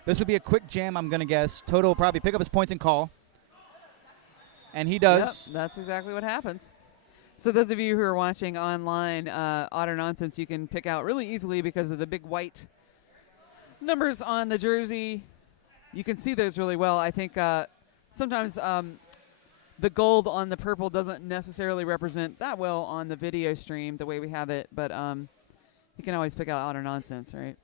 This will be a quick jam, I'm going to guess. Toto will probably pick up his points and call. And he does. Yep, that's exactly what happens. So those of you who are watching online, Otter Nonsense, you can pick out really easily because of the big white numbers on the jersey. You can see those really well. I think sometimes the gold on the purple doesn't necessarily represent that well on the video stream the way we have it, but you can always pick out Otter Nonsense, right?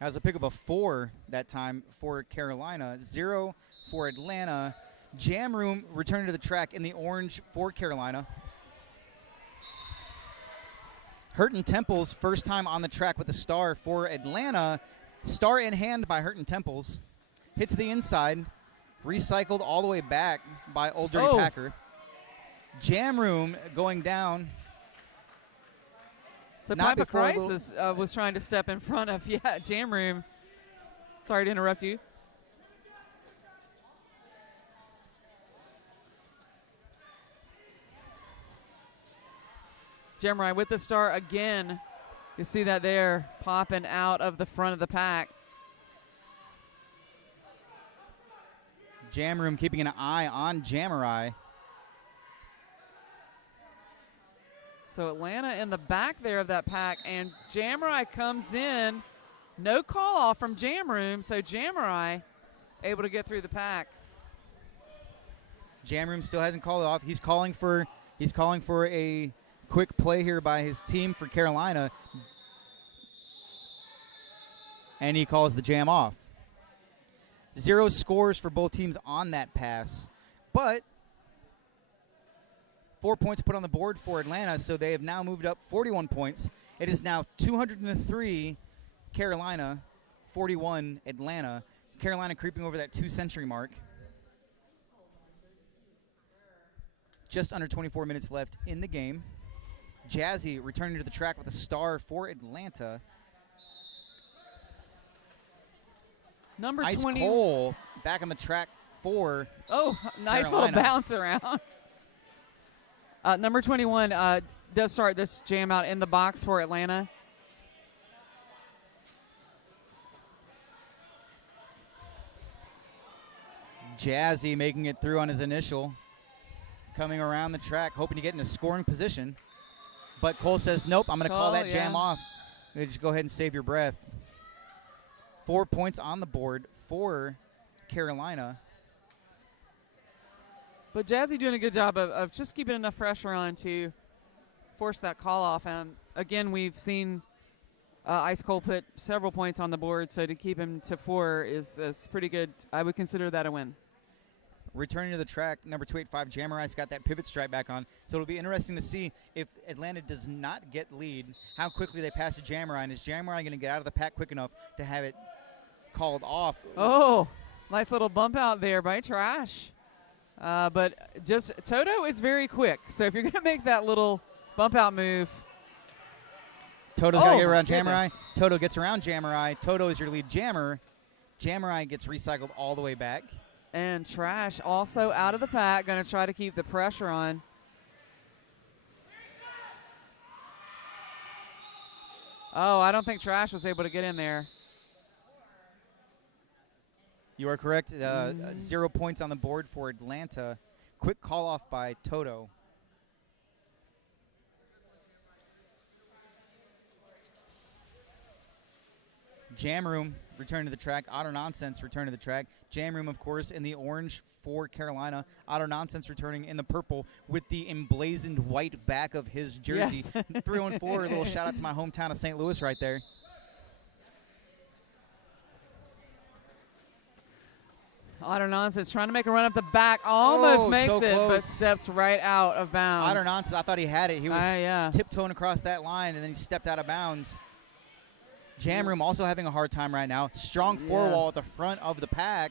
That was a pickup of 4 that time for Carolina. 0 for Atlanta. Jam Room returning to the track in the orange for Carolina. Hurton Temples, first time on the track with the star for Atlanta. Star in hand by Hurton Temples. Hit to the inside. Recycled all the way back by Old Dirty Packer. Jam Room going down. So Piper Price was trying to step in front of, Jam Room. Sorry to interrupt you. Jamurai with the star again. You see that there, popping out of the front of the pack. Jam Room keeping an eye on Jamurai. So Atlanta in the back there of that pack, and Jamurai comes in. No call off from Jam Room, so Jamurai able to get through the pack. Jam Room still hasn't called it off. He's calling for a quick play here by his team for Carolina. And he calls the jam off. 0 scores for both teams on that pass. But 4 points put on the board for Atlanta, so they have now moved up 41 points. It is now 203 Carolina, 41 Atlanta. Carolina creeping over that 2-century mark. Just under 24 minutes left in the game. Jazzy returning to the track with a star for Atlanta. Number Ice 20. Cole back on the track for nice Carolina. Little bounce around. Number 21 does start this jam out in the box for Atlanta. Jazzy making it through on his initial. Coming around the track, hoping to get in a scoring position. But Cole says, nope, I'm going to call that jam off. Just go ahead and save your breath. 4 points on the board for Carolina. But Jazzy doing a good job of just keeping enough pressure on to force that call off. And again, we've seen Ice Cold put several points on the board, so to keep him to 4 is pretty good. I would consider that a win. Returning to the track, number 285, Jammerai's got that pivot stripe back on. So it'll be interesting to see if Atlanta does not get lead, how quickly they pass to Jammerai. And is Jammerai going to get out of the pack quick enough to have it called off? Oh, nice little bump out there by Trash. But just Toto is very quick. So if you're going to make that little bump out move. Toto's got to get around Jammerai. Toto gets around Jammerai. Toto is your lead jammer. Jammerai gets recycled all the way back. And Trash also out of the pack, going to try to keep the pressure on. Oh, I don't think Trash was able to get in there. You are correct. 0 points on the board for Atlanta. Quick call off by Toto. Jam Room return to the track. Otter Nonsense return to the track. Jam Room, of course, in the orange for Carolina. Otter Nonsense returning in the purple with the emblazoned white back of his jersey. Yes. 314, a little shout out to my hometown of St. Louis right there. Otter Nonsense trying to make a run up the back. Almost makes so it, close. but steps right out of bounds. Otter Nonsense, I thought he had it. He was yeah. tiptoeing across that line, and then he stepped out of bounds. Jam Room also having a hard time right now. Strong four-wall at the front of the pack.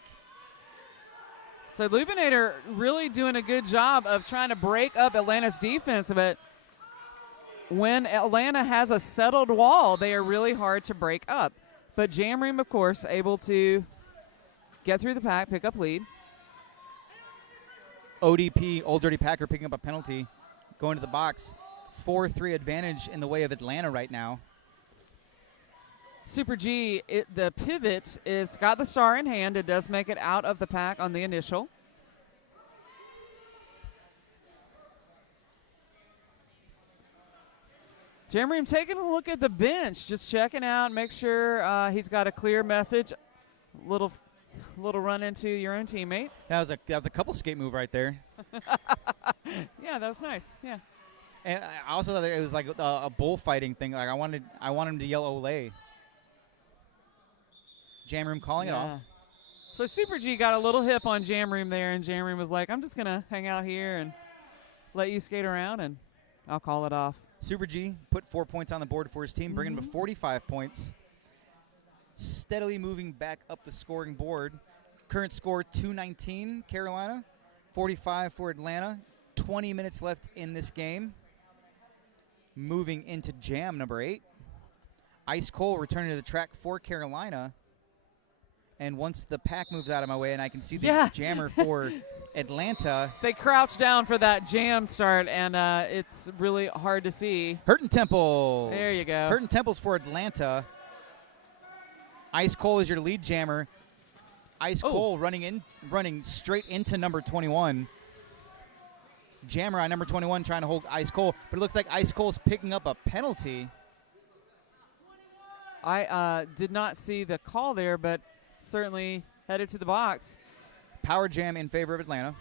So Lubinator really doing a good job of trying to break up Atlanta's defense, but when Atlanta has a settled wall, they are really hard to break up. But Jam Room, of course, able to get through the pack, pick up lead. ODP, Old Dirty Packer, picking up a penalty, going to the box. 4-3 advantage in the way of Atlanta right now. Super G, the pivot is got the star in hand. It does make it out of the pack on the initial. Jamreem taking a look at the bench, just checking out, make sure he's got a clear message. Little run into your own teammate. That was a couple skate move right there. Yeah, that was nice. Yeah. And I also thought it was like a bullfighting thing. Like I wanted him to yell Olay. Jamroom calling it off. So Super G got a little hip on Jamroom there, and Jamroom was like, I'm just going to hang out here and let you skate around, and I'll call it off. Super G put 4 points on the board for his team, bringing him to 45 points. Steadily moving back up the scoring board. Current score 219 Carolina, 45 for Atlanta. 20 minutes left in this game. Moving into jam number 8. Ice Cole returning to the track for Carolina. And once the pack moves out of my way and I can see the jammer for Atlanta. They crouched down for that jam start, and it's really hard to see. Hurtin' Temples. There you go. Hurtin' Temples for Atlanta. Ice Cole is your lead jammer. Ice Cole running straight into number 21. Jammer on number 21 trying to hold Ice Cole, but it looks like Ice Cole's picking up a penalty. I did not see the call there, but certainly headed to the box. Power jam in favor of Atlanta.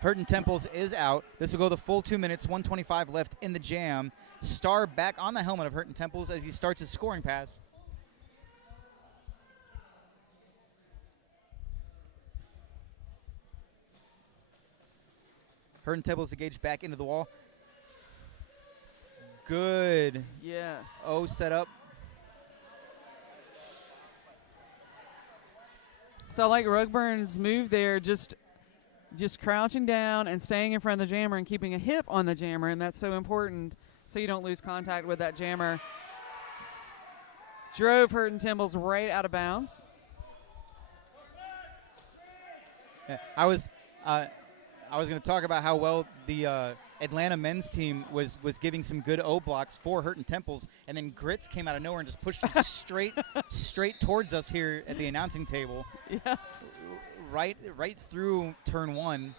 Hurtin' Temples is out. This will go the full 2 minutes, 1:25 left in the jam. Star back on the helmet of Hurtin' Temples as he starts his scoring pass. Hurtin' Temples engaged back into the wall. Good. Yes. Set up. So I like Rugburn's move there, just crouching down and staying in front of the jammer and keeping a hip on the jammer, and that's so important so you don't lose contact with that jammer. Drove Hurtin' Temples right out of bounds. Yeah, I was going to talk about how well the Atlanta men's team was giving some good O blocks for Hurtin' Temples, and then Grits came out of nowhere and just pushed him straight towards us here at the announcing table. Yes. right through turn one.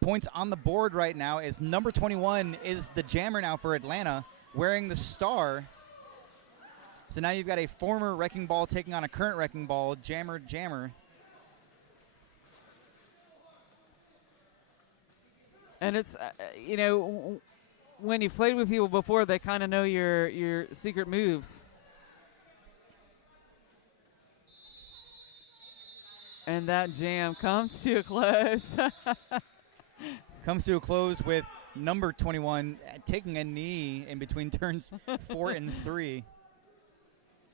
Points on the board right now is number 21 is the jammer now for Atlanta, wearing the star. So now you've got a former Wrecking Ball taking on a current Wrecking Ball, jammer. And it's, when you've played with people before, they kind of know your secret moves. And that jam comes to a close. Comes to a close with number 21 taking a knee in between turns 4 and 3.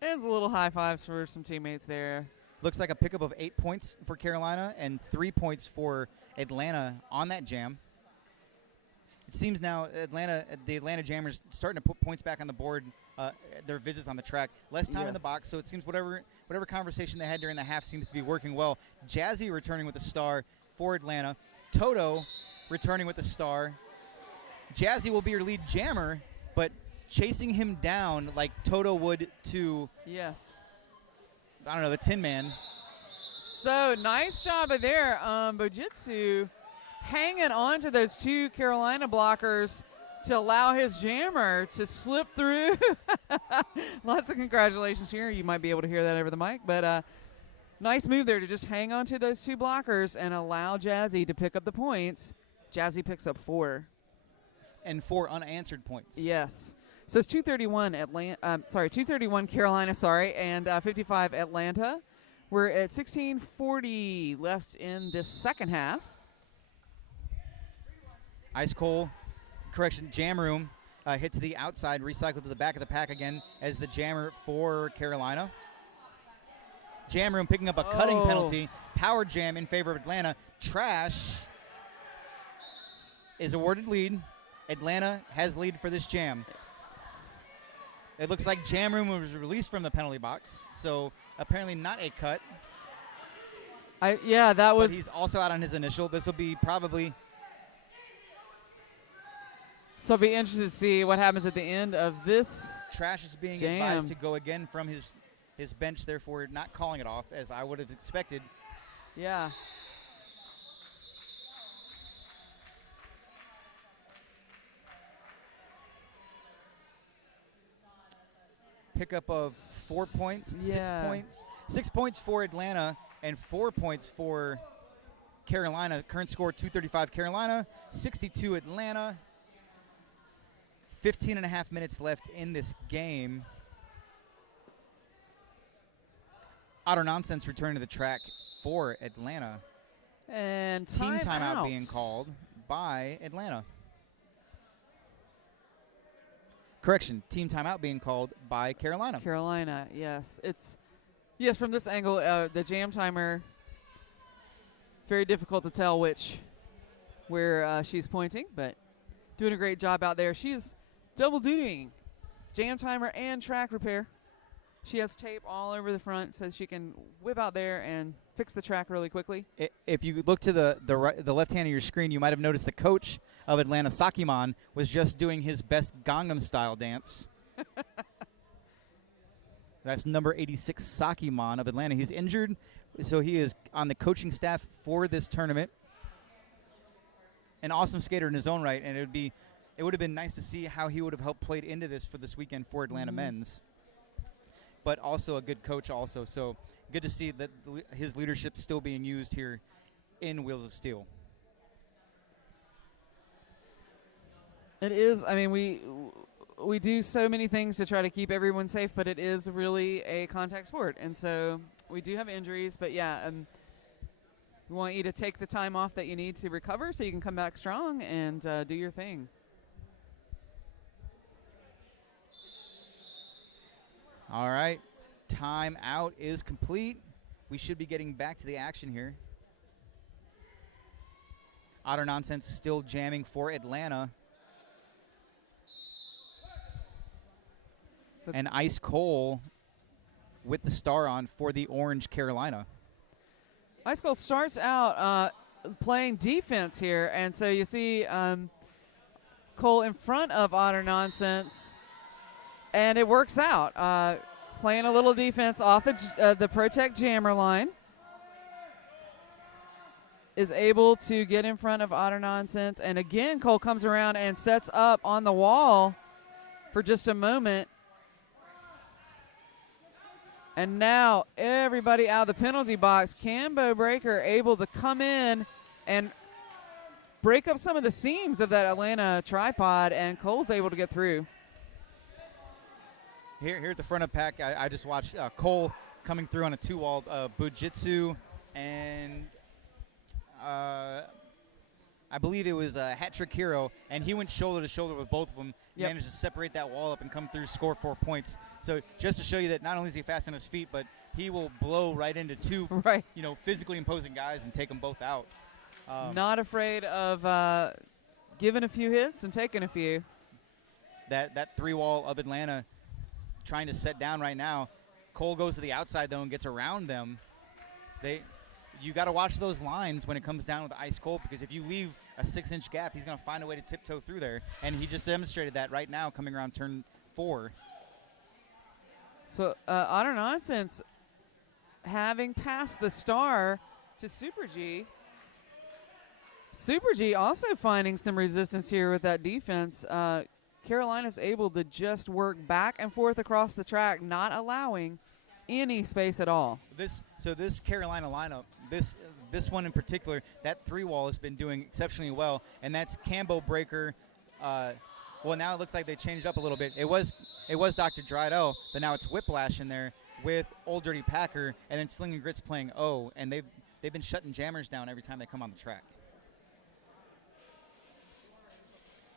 It's a little high fives for some teammates there. Looks like a pickup of 8 points for Carolina and 3 points for Atlanta on that jam. It seems now the Atlanta Jammers starting to put points back on the board, their visits on the track. Less time in the box, so it seems whatever conversation they had during the half seems to be working well. Jazzy returning with a star for Atlanta. Toto returning with a star. Jazzy will be your lead jammer, but chasing him down like Toto would to, I don't know, the Tin Man. So nice job of there. Bojitsu hanging on to those two Carolina blockers to allow his jammer to slip through. Lots of congratulations here. You might be able to hear that over the mic, but nice move there to just hang on to those two blockers and allow Jazzy to pick up the points. Jazzy picks up 4. And 4 unanswered points. Yes. So it's 231 Carolina, and 55 Atlanta. We're at 16:40 left in this second half. Jam Room hit to the outside, recycled to the back of the pack again as the jammer for Carolina. Jam Room picking up a cutting penalty. Power jam in favor of Atlanta. Trash is awarded lead. Atlanta has lead for this jam. It looks like Jam Room was released from the penalty box, so apparently not a cut. That was. But he's also out on his initial. This will be probably. So I'll be interested to see what happens at the end of this. Trash is being advised to go again from his bench, therefore not calling it off as I would have expected. Yeah. Pickup of 4 points, 6 points. 6 points for Atlanta and 4 points for Carolina. Current score 235 Carolina, 62 Atlanta. 15 and a half minutes left in this game. Utter Nonsense returning to the track for Atlanta. And team timeout being called by Atlanta. Correction, team timeout being called by Carolina. Carolina, yes. Yes, from this angle, the jam timer, it's very difficult to tell where she's pointing, but doing a great job out there. She's double dutying, jam timer and track repair. She has tape all over the front so she can whip out there and fix the track really quickly. If you look to the left hand of your screen, you might have noticed the coach of Atlanta, Sakiman, was just doing his best Gangnam Style dance. That's number 86, Sakiman of Atlanta. He's injured, so he is on the coaching staff for this tournament. An awesome skater in his own right, and it would have been nice to see how he would have helped played into this for this weekend for Atlanta men's. But also a good coach also. So good to see that his leadership still being used here in Wheels of Steel. It is. I mean, we do so many things to try to keep everyone safe, but it is really a contact sport. And so we do have injuries. But, we want you to take the time off that you need to recover so you can come back strong and do your thing. All right, timeout is complete. We should be getting back to the action here. Utter Nonsense still jamming for Atlanta. And Ice Cole with the star on for the Orange Carolina. Ice Cole starts out playing defense here, and so you see Cole in front of Utter Nonsense. And it works out. playing a little defense off the Protect jammer line. Is able to get in front of Otter Nonsense. And again, Cole comes around and sets up on the wall for just a moment. And now everybody out of the penalty box. Cambo Breaker able to come in and break up some of the seams of that Atlanta tripod, and Cole's able to get through. Here at the front of the pack, I just watched Cole coming through on a two-wall Bujitsu, and I believe it was Hat Trick Hero, and he went shoulder to shoulder with both of them, managed to separate that wall up and come through, score 4 points. So just to show you that not only is he fast on his feet, but he will blow right into two, physically imposing guys and take them both out. Not afraid of giving a few hits and taking a few. That three-wall of Atlanta trying to set down right now. Cole goes to the outside, though, and gets around them. You got to watch those lines when it comes down with ice cold, because if you leave a 6-inch gap, he's going to find a way to tiptoe through there, and he just demonstrated that right now coming around turn 4. So Otter Nonsense having passed the star to Super G. Super G also finding some resistance here with that defense. Carolina's able to just work back and forth across the track, not allowing any space at all. This Carolina lineup, this one in particular, that three-wall has been doing exceptionally well, and that's Cambo Breaker. Well, now it looks like they changed up a little bit. It was Dr. Drydo, but now it's Whiplash in there with Old Dirty Packer, and then Sling and Grits playing O, and they've been shutting jammers down every time they come on the track.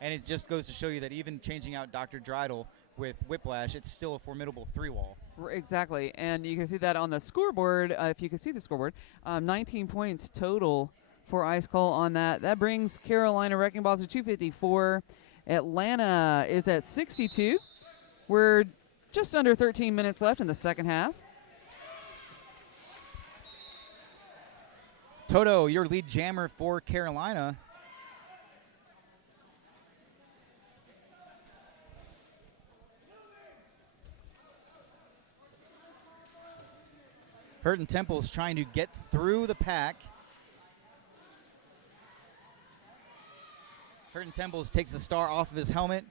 And it just goes to show you that even changing out Dr. Drydo with Whiplash, it's still a formidable three-wall. Exactly, and you can see that on the scoreboard. If you can see the scoreboard, 19 points total for Ice Cold on that. That brings Carolina Wrecking Balls to 254. Atlanta is at 62. We're just under 13 minutes left in the second half. Toto, your lead jammer for Carolina. Hurtin Temple's trying to get through the pack. Hurtin Temples takes the star off of his helmet.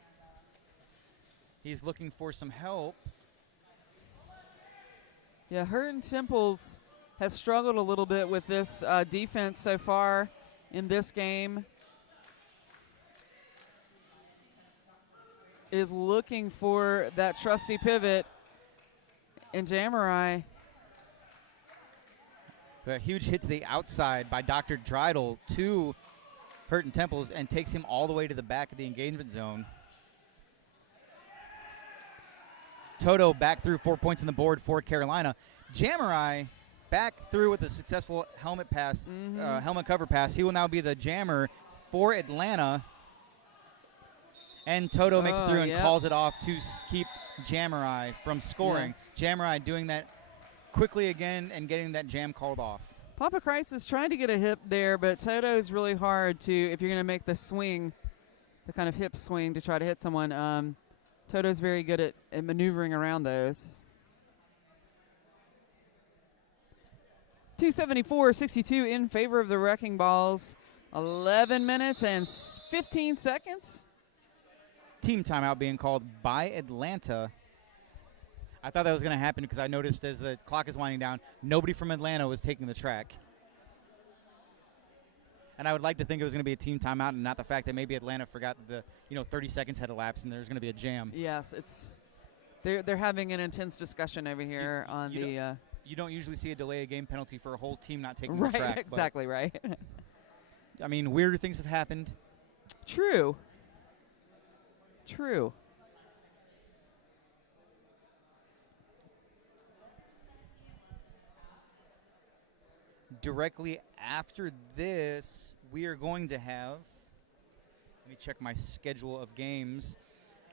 He's looking for some help. Yeah, Hurtin Temples has struggled a little bit with this defense so far in this game. Is looking for that trusty pivot in Jamurai. A huge hit to the outside by Dr. Drydo to Hurtin Temples and takes him all the way to the back of the engagement zone. Toto back through 4 points on the board for Carolina. Jamurai back through with a successful helmet pass, helmet cover pass. He will now be the jammer for Atlanta. And Toto makes it through and calls it off to keep Jamurai from scoring. Jamurai doing that quickly again and getting that jam called off. Papa Christ is trying to get a hip there, but Toto is really hard to, if you're going to make the swing, the kind of hip swing to try to hit someone. Toto's very good at maneuvering around those. 274-62 in favor of the Wrecking Balls. 11 minutes and 15 seconds. Team timeout being called by Atlanta. I thought that was going to happen because I noticed as the clock is winding down, nobody from Atlanta was taking the track. And I would like to think it was going to be a team timeout and not the fact that maybe Atlanta forgot that 30 seconds had elapsed and there was going to be a jam. Yes, they're having an intense discussion over here You don't usually see a delay of game penalty for a whole team not taking the track. Right, exactly right. I mean, weirder things have happened. True. Directly after this, we are going to have, let me check my schedule of games.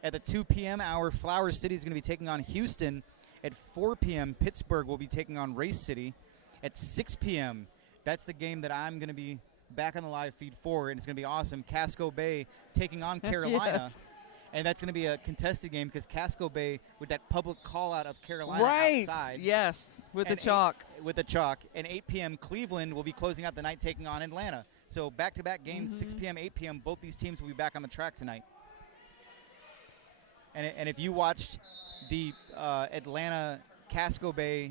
At the 2 p.m. hour, Flower City is going to be taking on Houston. At 4 p.m., Pittsburgh will be taking on Race City. At 6 p.m., that's the game that I'm going to be back on the live feed for, and it's going to be awesome. Casco Bay taking on Carolina. Yes. And that's going to be a contested game because Casco Bay, with that public call-out of Carolina Right. outside. Yes, with the and chalk. With the chalk. And 8 p.m. Cleveland will be closing out the night taking on Atlanta. So back-to-back games, 6 p.m., 8 p.m., both these teams will be back on the track tonight. And if you watched the Atlanta Casco Bay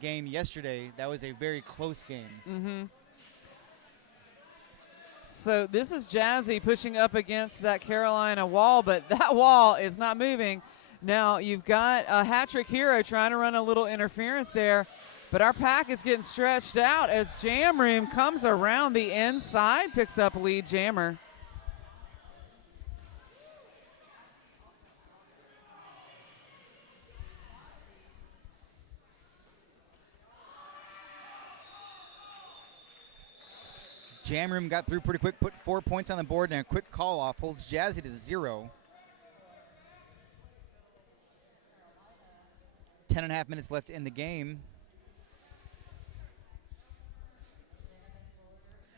game yesterday, that was a very close game. Mm-hmm. So this is Jazzy pushing up against that Carolina wall, but that wall is not moving. Now you've got a hat-trick hero trying to run a little interference there, but our pack is getting stretched out as Jam Room comes around the inside, picks up lead jammer. Jam Room got through pretty quick, put 4 points on the board, and a quick call-off holds Jazzy to 0. 10.5 minutes left in the game.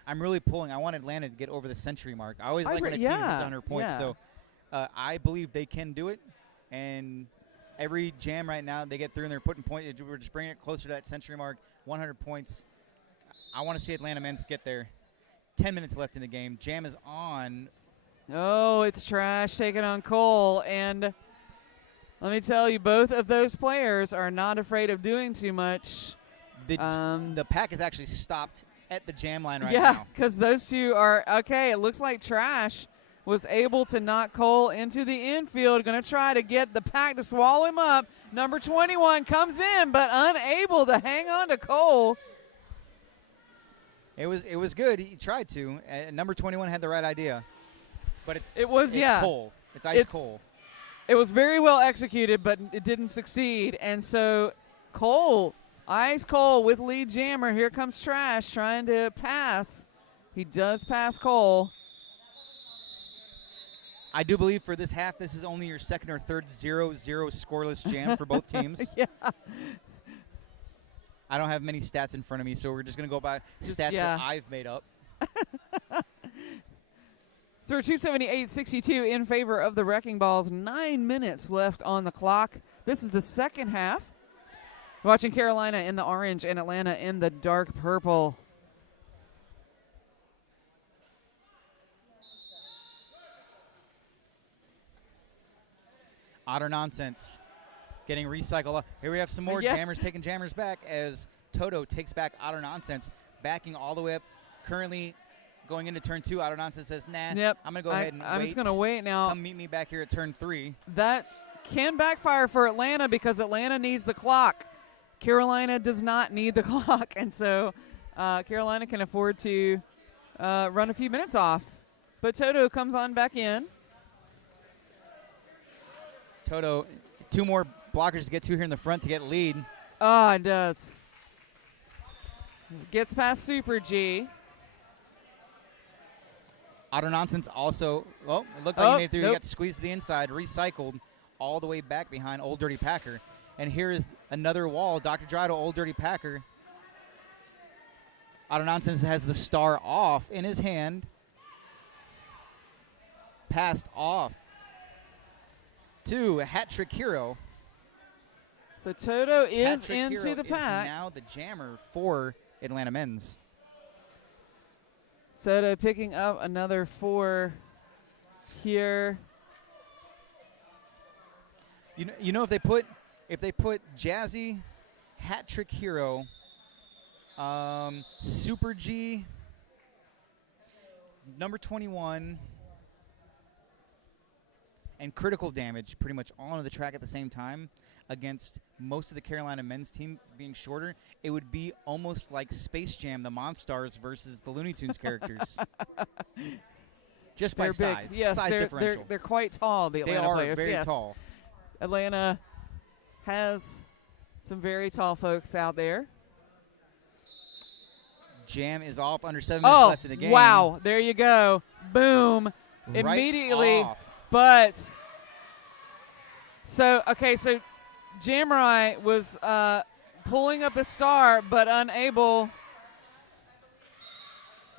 I'm really pulling. I want Atlanta to get over the century mark. I always like when a team hits 100 points. Yeah. So I believe they can do it. And every jam right now, they get through and they're putting points. We're just bringing it closer to that century mark, 100 points. I want to see Atlanta men's get there. 10 minutes left in the game. Jam is on. Oh, it's Trash taking on Cole. And let me tell you, both of those players are not afraid of doing too much. The pack is actually stopped at the jam line right yeah, now. because those two are – okay, it looks like Trash was able to knock Cole into the infield. Going to try to get the pack to swallow him up. Number 21 comes in, but unable to hang on to Cole. It was good. He tried to. Number 21 had the right idea. But it's Cole. It's ice cold. It was very well executed, but it didn't succeed. And so Cole, ice Cole with lead jammer. Here comes Trash trying to pass. He does pass Cole. I do believe for this half, this is only your second or third 0-0 scoreless jam for both teams. Yeah. I don't have many stats in front of me, so we're just going to go by stats that I've made up. So we're 278-62 in favor of the Wrecking Balls. 9 minutes left on the clock. This is the second half. Watching Carolina in the orange and Atlanta in the dark purple. Otter nonsense. Getting recycled. Here we have some more jammers taking jammers back as Toto takes back Otter nonsense, backing all the way up. Currently going into turn 2, Otter nonsense says, nah, I'm going to go ahead and wait. I'm just going to wait now. Come meet me back here at turn 3. That can backfire for Atlanta because Atlanta needs the clock. Carolina does not need the clock, and so Carolina can afford to run a few minutes off. But Toto comes on back in. Toto, 2 more blockers to get to here in the front to get lead. Oh, it does. Gets past Super G. Otter nonsense also, it looked like he made it through. Nope. He got squeezed to the inside, recycled all the way back behind Old Dirty Packer. And here is another wall. Dr. Dry to Old Dirty Packer. Otter nonsense has the star off in his hand. Passed off to a hat-trick hero. So Toto is Hat-trick into hero the pack. is now the jammer for Atlanta men's. Toto picking up another 4 here. You know if they put Jazzy, hat-trick hero, Super G, number 21, and critical damage pretty much all on the track at the same time against most of the Carolina men's team being shorter, it would be almost like Space Jam, the Monstars versus the Looney Tunes characters. Just by they're size. Big. Yes, size differential. They're quite tall, the Atlanta players. They are very tall. Atlanta has some very tall folks out there. Jam is off, under 7 minutes left in the game. Wow. There you go. Boom. Right Immediately. off. But so Jamurai was pulling up the star but unable.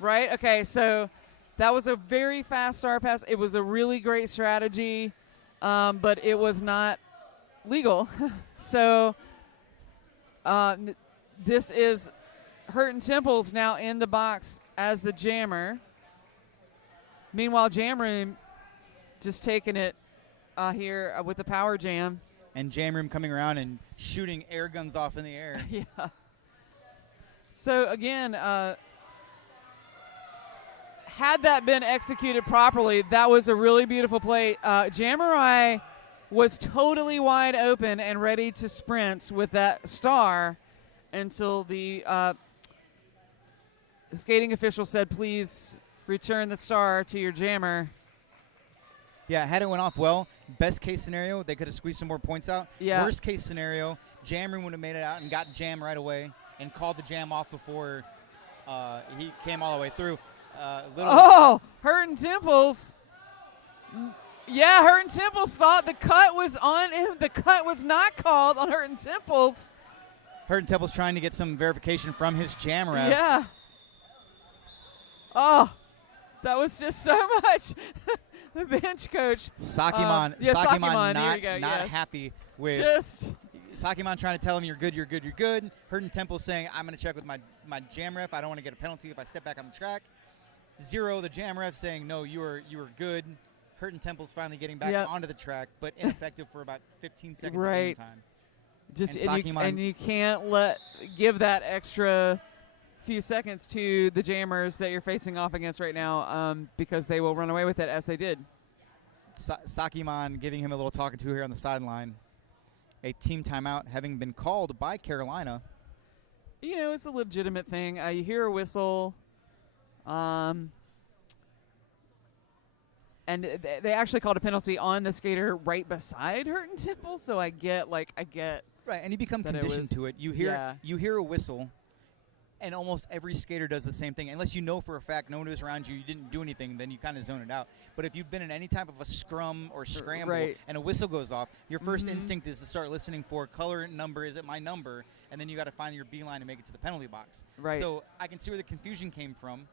Right? Okay, so That was a very fast star pass. It was a really great strategy, but it was not legal. So this is Hurton Temples now in the box as the jammer. Meanwhile, Jam Room just taking it here with the power jam. And Jam Room coming around and shooting air guns off in the air. Yeah. So, again, had that been executed properly, that was a really beautiful play. Jamurai was totally wide open and ready to sprint with that star until the skating official said, please return the star to your jammer. Yeah, had it went off well, best case scenario, they could have squeezed some more points out. Yeah. Worst case scenario, Jam Room would have made it out and got jam right away and called the jam off before he came all the way through. Hurton Temples. Yeah, Hurton Temples thought the cut was on him. The cut was not called on Hurton Temples. Hurton Temples trying to get some verification from his jam ref. Yeah. Oh, that was just so much. The bench coach. Sakimon, Sakimon, not happy with Sakimon trying to tell him you're good. Hurton Temple saying I'm going to check with my jam ref. I don't want to get a penalty if I step back on the track. Zero, the jam ref saying no, you were good. Hurton Temple's finally getting back onto the track, but ineffective for about 15 seconds of game time. And you can't give that extra few seconds to the jammers that you're facing off against right now because they will run away with it as they did. Sakimon giving him a little talking to here on the sideline. A team timeout having been called by Carolina. You know, it's a legitimate thing. You hear a whistle. And they actually called a penalty on the skater right beside Hurton Temple, so I get. Right, and you become conditioned to it. You hear a whistle. And almost every skater does the same thing. Unless you know for a fact no one was around you, you didn't do anything, then you kind of zone it out. But if you've been in any type of a scrum or scramble and a whistle goes off, your first instinct is to start listening for color, number, is it my number? And then you got to find your beeline to make it to the penalty box. Right. So I can see where the confusion came from.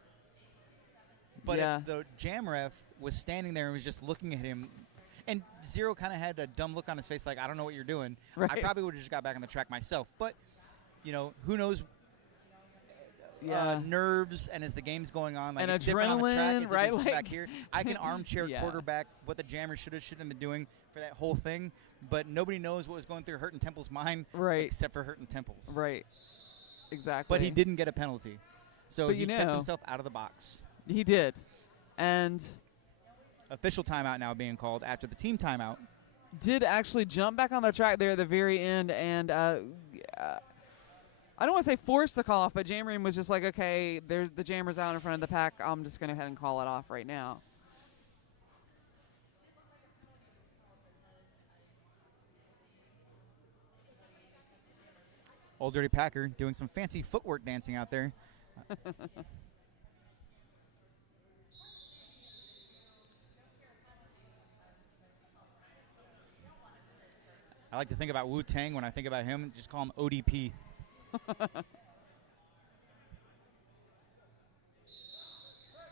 But the jam ref was standing there and was just looking at him. And Zero kind of had a dumb look on his face like, I don't know what you're doing. Right. I probably would have just got back on the track myself. But, who knows nerves, and as the game's going on, like and it's adrenaline, different on the track, it's right? Like back here, I can armchair quarterback what the jammer shouldn't have been doing for that whole thing, but nobody knows what was going through Hurton Temple's mind, except for Hurton Temple's. Right, exactly. But he didn't get a penalty, so he kept himself out of the box. He did, and official timeout now being called after the team timeout. Did actually jump back on the track there at the very end, and I don't want to say force the call off, but Jam Room was just like, okay, there's the jammer's out in front of the pack. I'm just going to go ahead and call it off right now. Old Dirty Packer doing some fancy footwork dancing out there. I like to think about Wu-Tang when I think about him. Just call him ODP.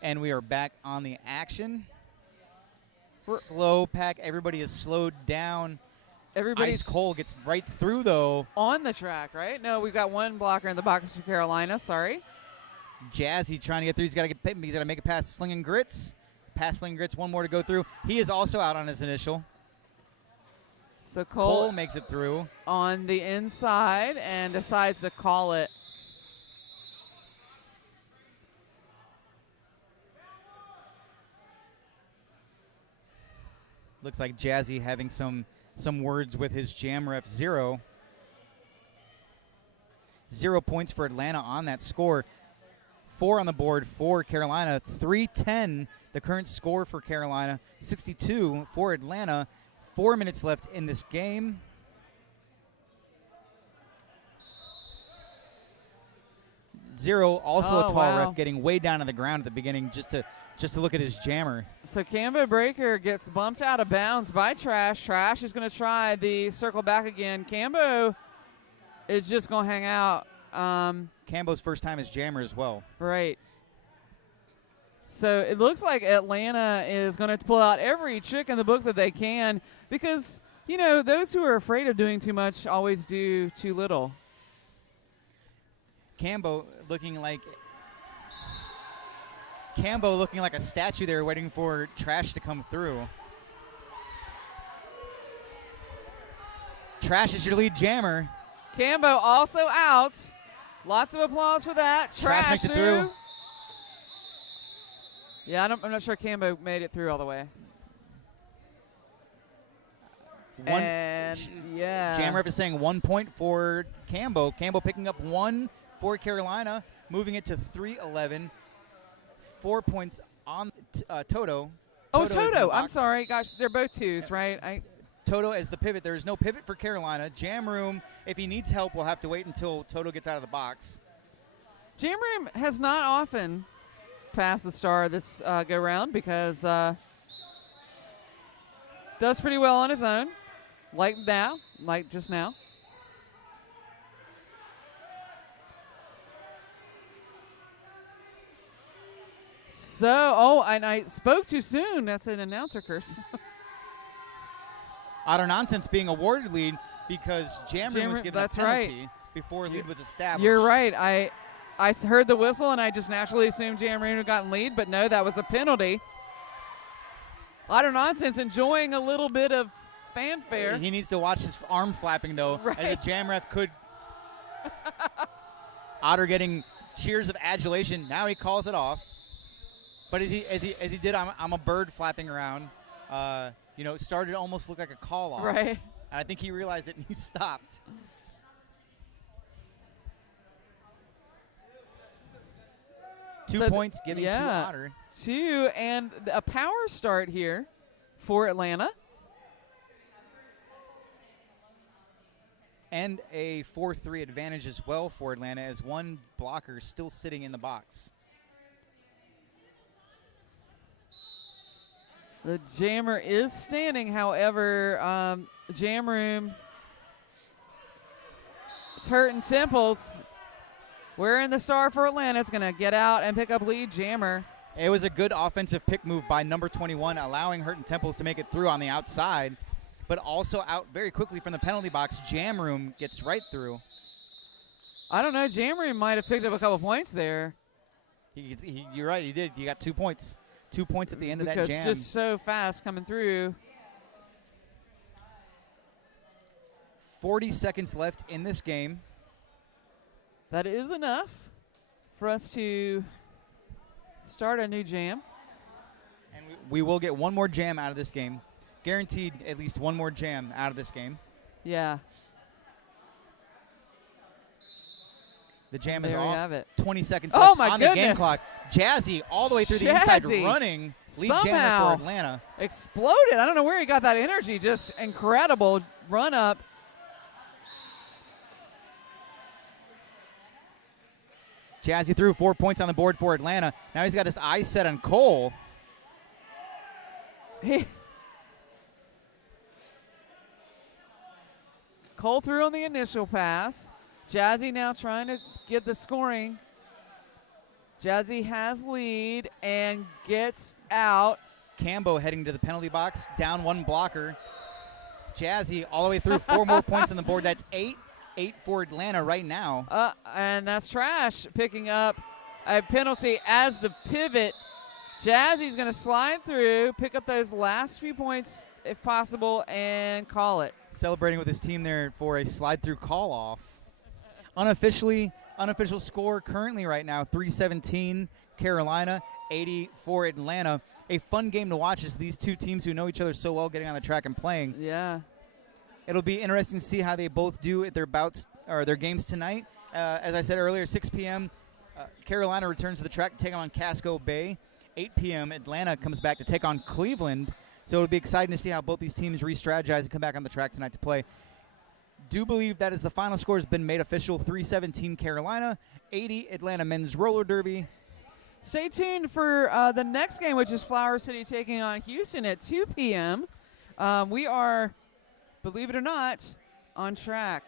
And we are back on the action. Slow pack. Everybody is slowed down. Everybody's Ice Cole gets right through, though. On the track, right? No, we've got one blocker in the box for Carolina. Sorry. Jazzy trying to get through. He's got to make it past Slinging Grits. Past Slinging Grits, one more to go through. He is also out on his initial. So Cole makes it through. On the inside and decides to call it. Looks like Jazzy having some words with his jam ref, Zero. 0 points for Atlanta on that score. 4 on the board for Carolina. 3-10, the current score for Carolina. 62 for Atlanta. 4 minutes left in this game. Zero, also a tall ref, getting way down to the ground at the beginning just to look at his jammer. So Cambo Breaker gets bumped out of bounds by Trash. Trash is going to try the circle back again. Cambo is just going to hang out. Cambo's first time as jammer as well. Right. So it looks like Atlanta is going to pull out every trick in the book that they can because, you know, those who are afraid of doing too much always do too little. Cambo looking like a statue there waiting for Trash to come through. Trash is your lead jammer. Cambo also out. Lots of applause for that. Trash makes it through. Yeah, I'm not sure Cambo made it through all the way. Yeah. Jammer is saying 1 point for Cambo. Cambo picking up 1 for Carolina, moving it to 3-11. 4 points on Toto. Oh, Toto. I'm sorry. Gosh, they're both twos, right? Toto as the pivot. There is no pivot for Carolina. Jam Room, if he needs help, will have to wait until Toto gets out of the box. Jam Room has not often passed the star this go-round because does pretty well on his own, like just now. So, and I spoke too soon. That's an announcer curse. Utter nonsense being awarded lead because Jam Room was given a penalty before lead was established. You're right. I heard the whistle and I just naturally assumed Jam Room had gotten lead, but no, that was a penalty. Utter nonsense enjoying a little bit of fanfare. He needs to watch his arm flapping though, as a jam ref could. Otter getting cheers of adulation. Now he calls it off. But as he did, I'm a bird flapping around. It started to almost look like a call off. Right. And I think he realized it and he stopped. Two points giving to Otter. 2 and a power start here for Atlanta. And a 4-3 advantage as well for Atlanta as one blocker still sitting in the box. The jammer is standing, however, Jam Room, it's hurting temples. Wearing the star for Atlanta. It's going to get out and pick up lead jammer. It was a good offensive pick move by number 21, allowing Hurton Temples to make it through on the outside, but also out very quickly from the penalty box. Jam Room gets right through. I don't know. Jam Room might have picked up a couple points there. You're right. He did. He got 2 points. 2 points at the end of that jam. Because just so fast coming through. 40 seconds left in this game. That is enough for us to start a new jam. And we will get one more jam out of this game. Guaranteed at least one more jam out of this game. Yeah. The jam there is we off. have it. 20 seconds left my on goodness. the game clock. Jazzy all the way through the inside running. Lead jammer for Atlanta. Exploded. I don't know where he got that energy. Just incredible run up. Jazzy threw 4 points on the board for Atlanta. Now he's got his eyes set on Cole. Cole threw on the initial pass. Jazzy now trying to get the scoring. Jazzy has lead and gets out. Cambo heading to the penalty box, down one blocker. Jazzy all the way through 4 more points on the board. That's 8 for Atlanta right now. And that's Trash picking up a penalty as the pivot. Jazzy's going to slide through, pick up those last few points if possible, and call it. Celebrating with his team there for a slide-through call-off. Unofficial score currently right now, 317 Carolina, 80 for Atlanta. A fun game to watch as these two teams who know each other so well getting on the track and playing. Yeah. It'll be interesting to see how they both do at their bouts or their games tonight. As I said earlier, 6 p.m., Carolina returns to the track to take on Casco Bay. 8 p.m., Atlanta comes back to take on Cleveland. So it'll be exciting to see how both these teams re-strategize and come back on the track tonight to play. Do believe that as the final score has been made official, 317 Carolina, 80 Atlanta men's roller derby. Stay tuned for the next game, which is Flower City taking on Houston at 2 p.m. We are, believe it or not, on track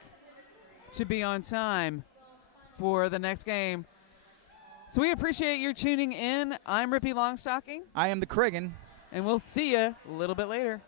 to be on time for the next game. So we appreciate you tuning in. I'm Rippy Longstocking, I am the Krigan. and we'll see you a little bit later.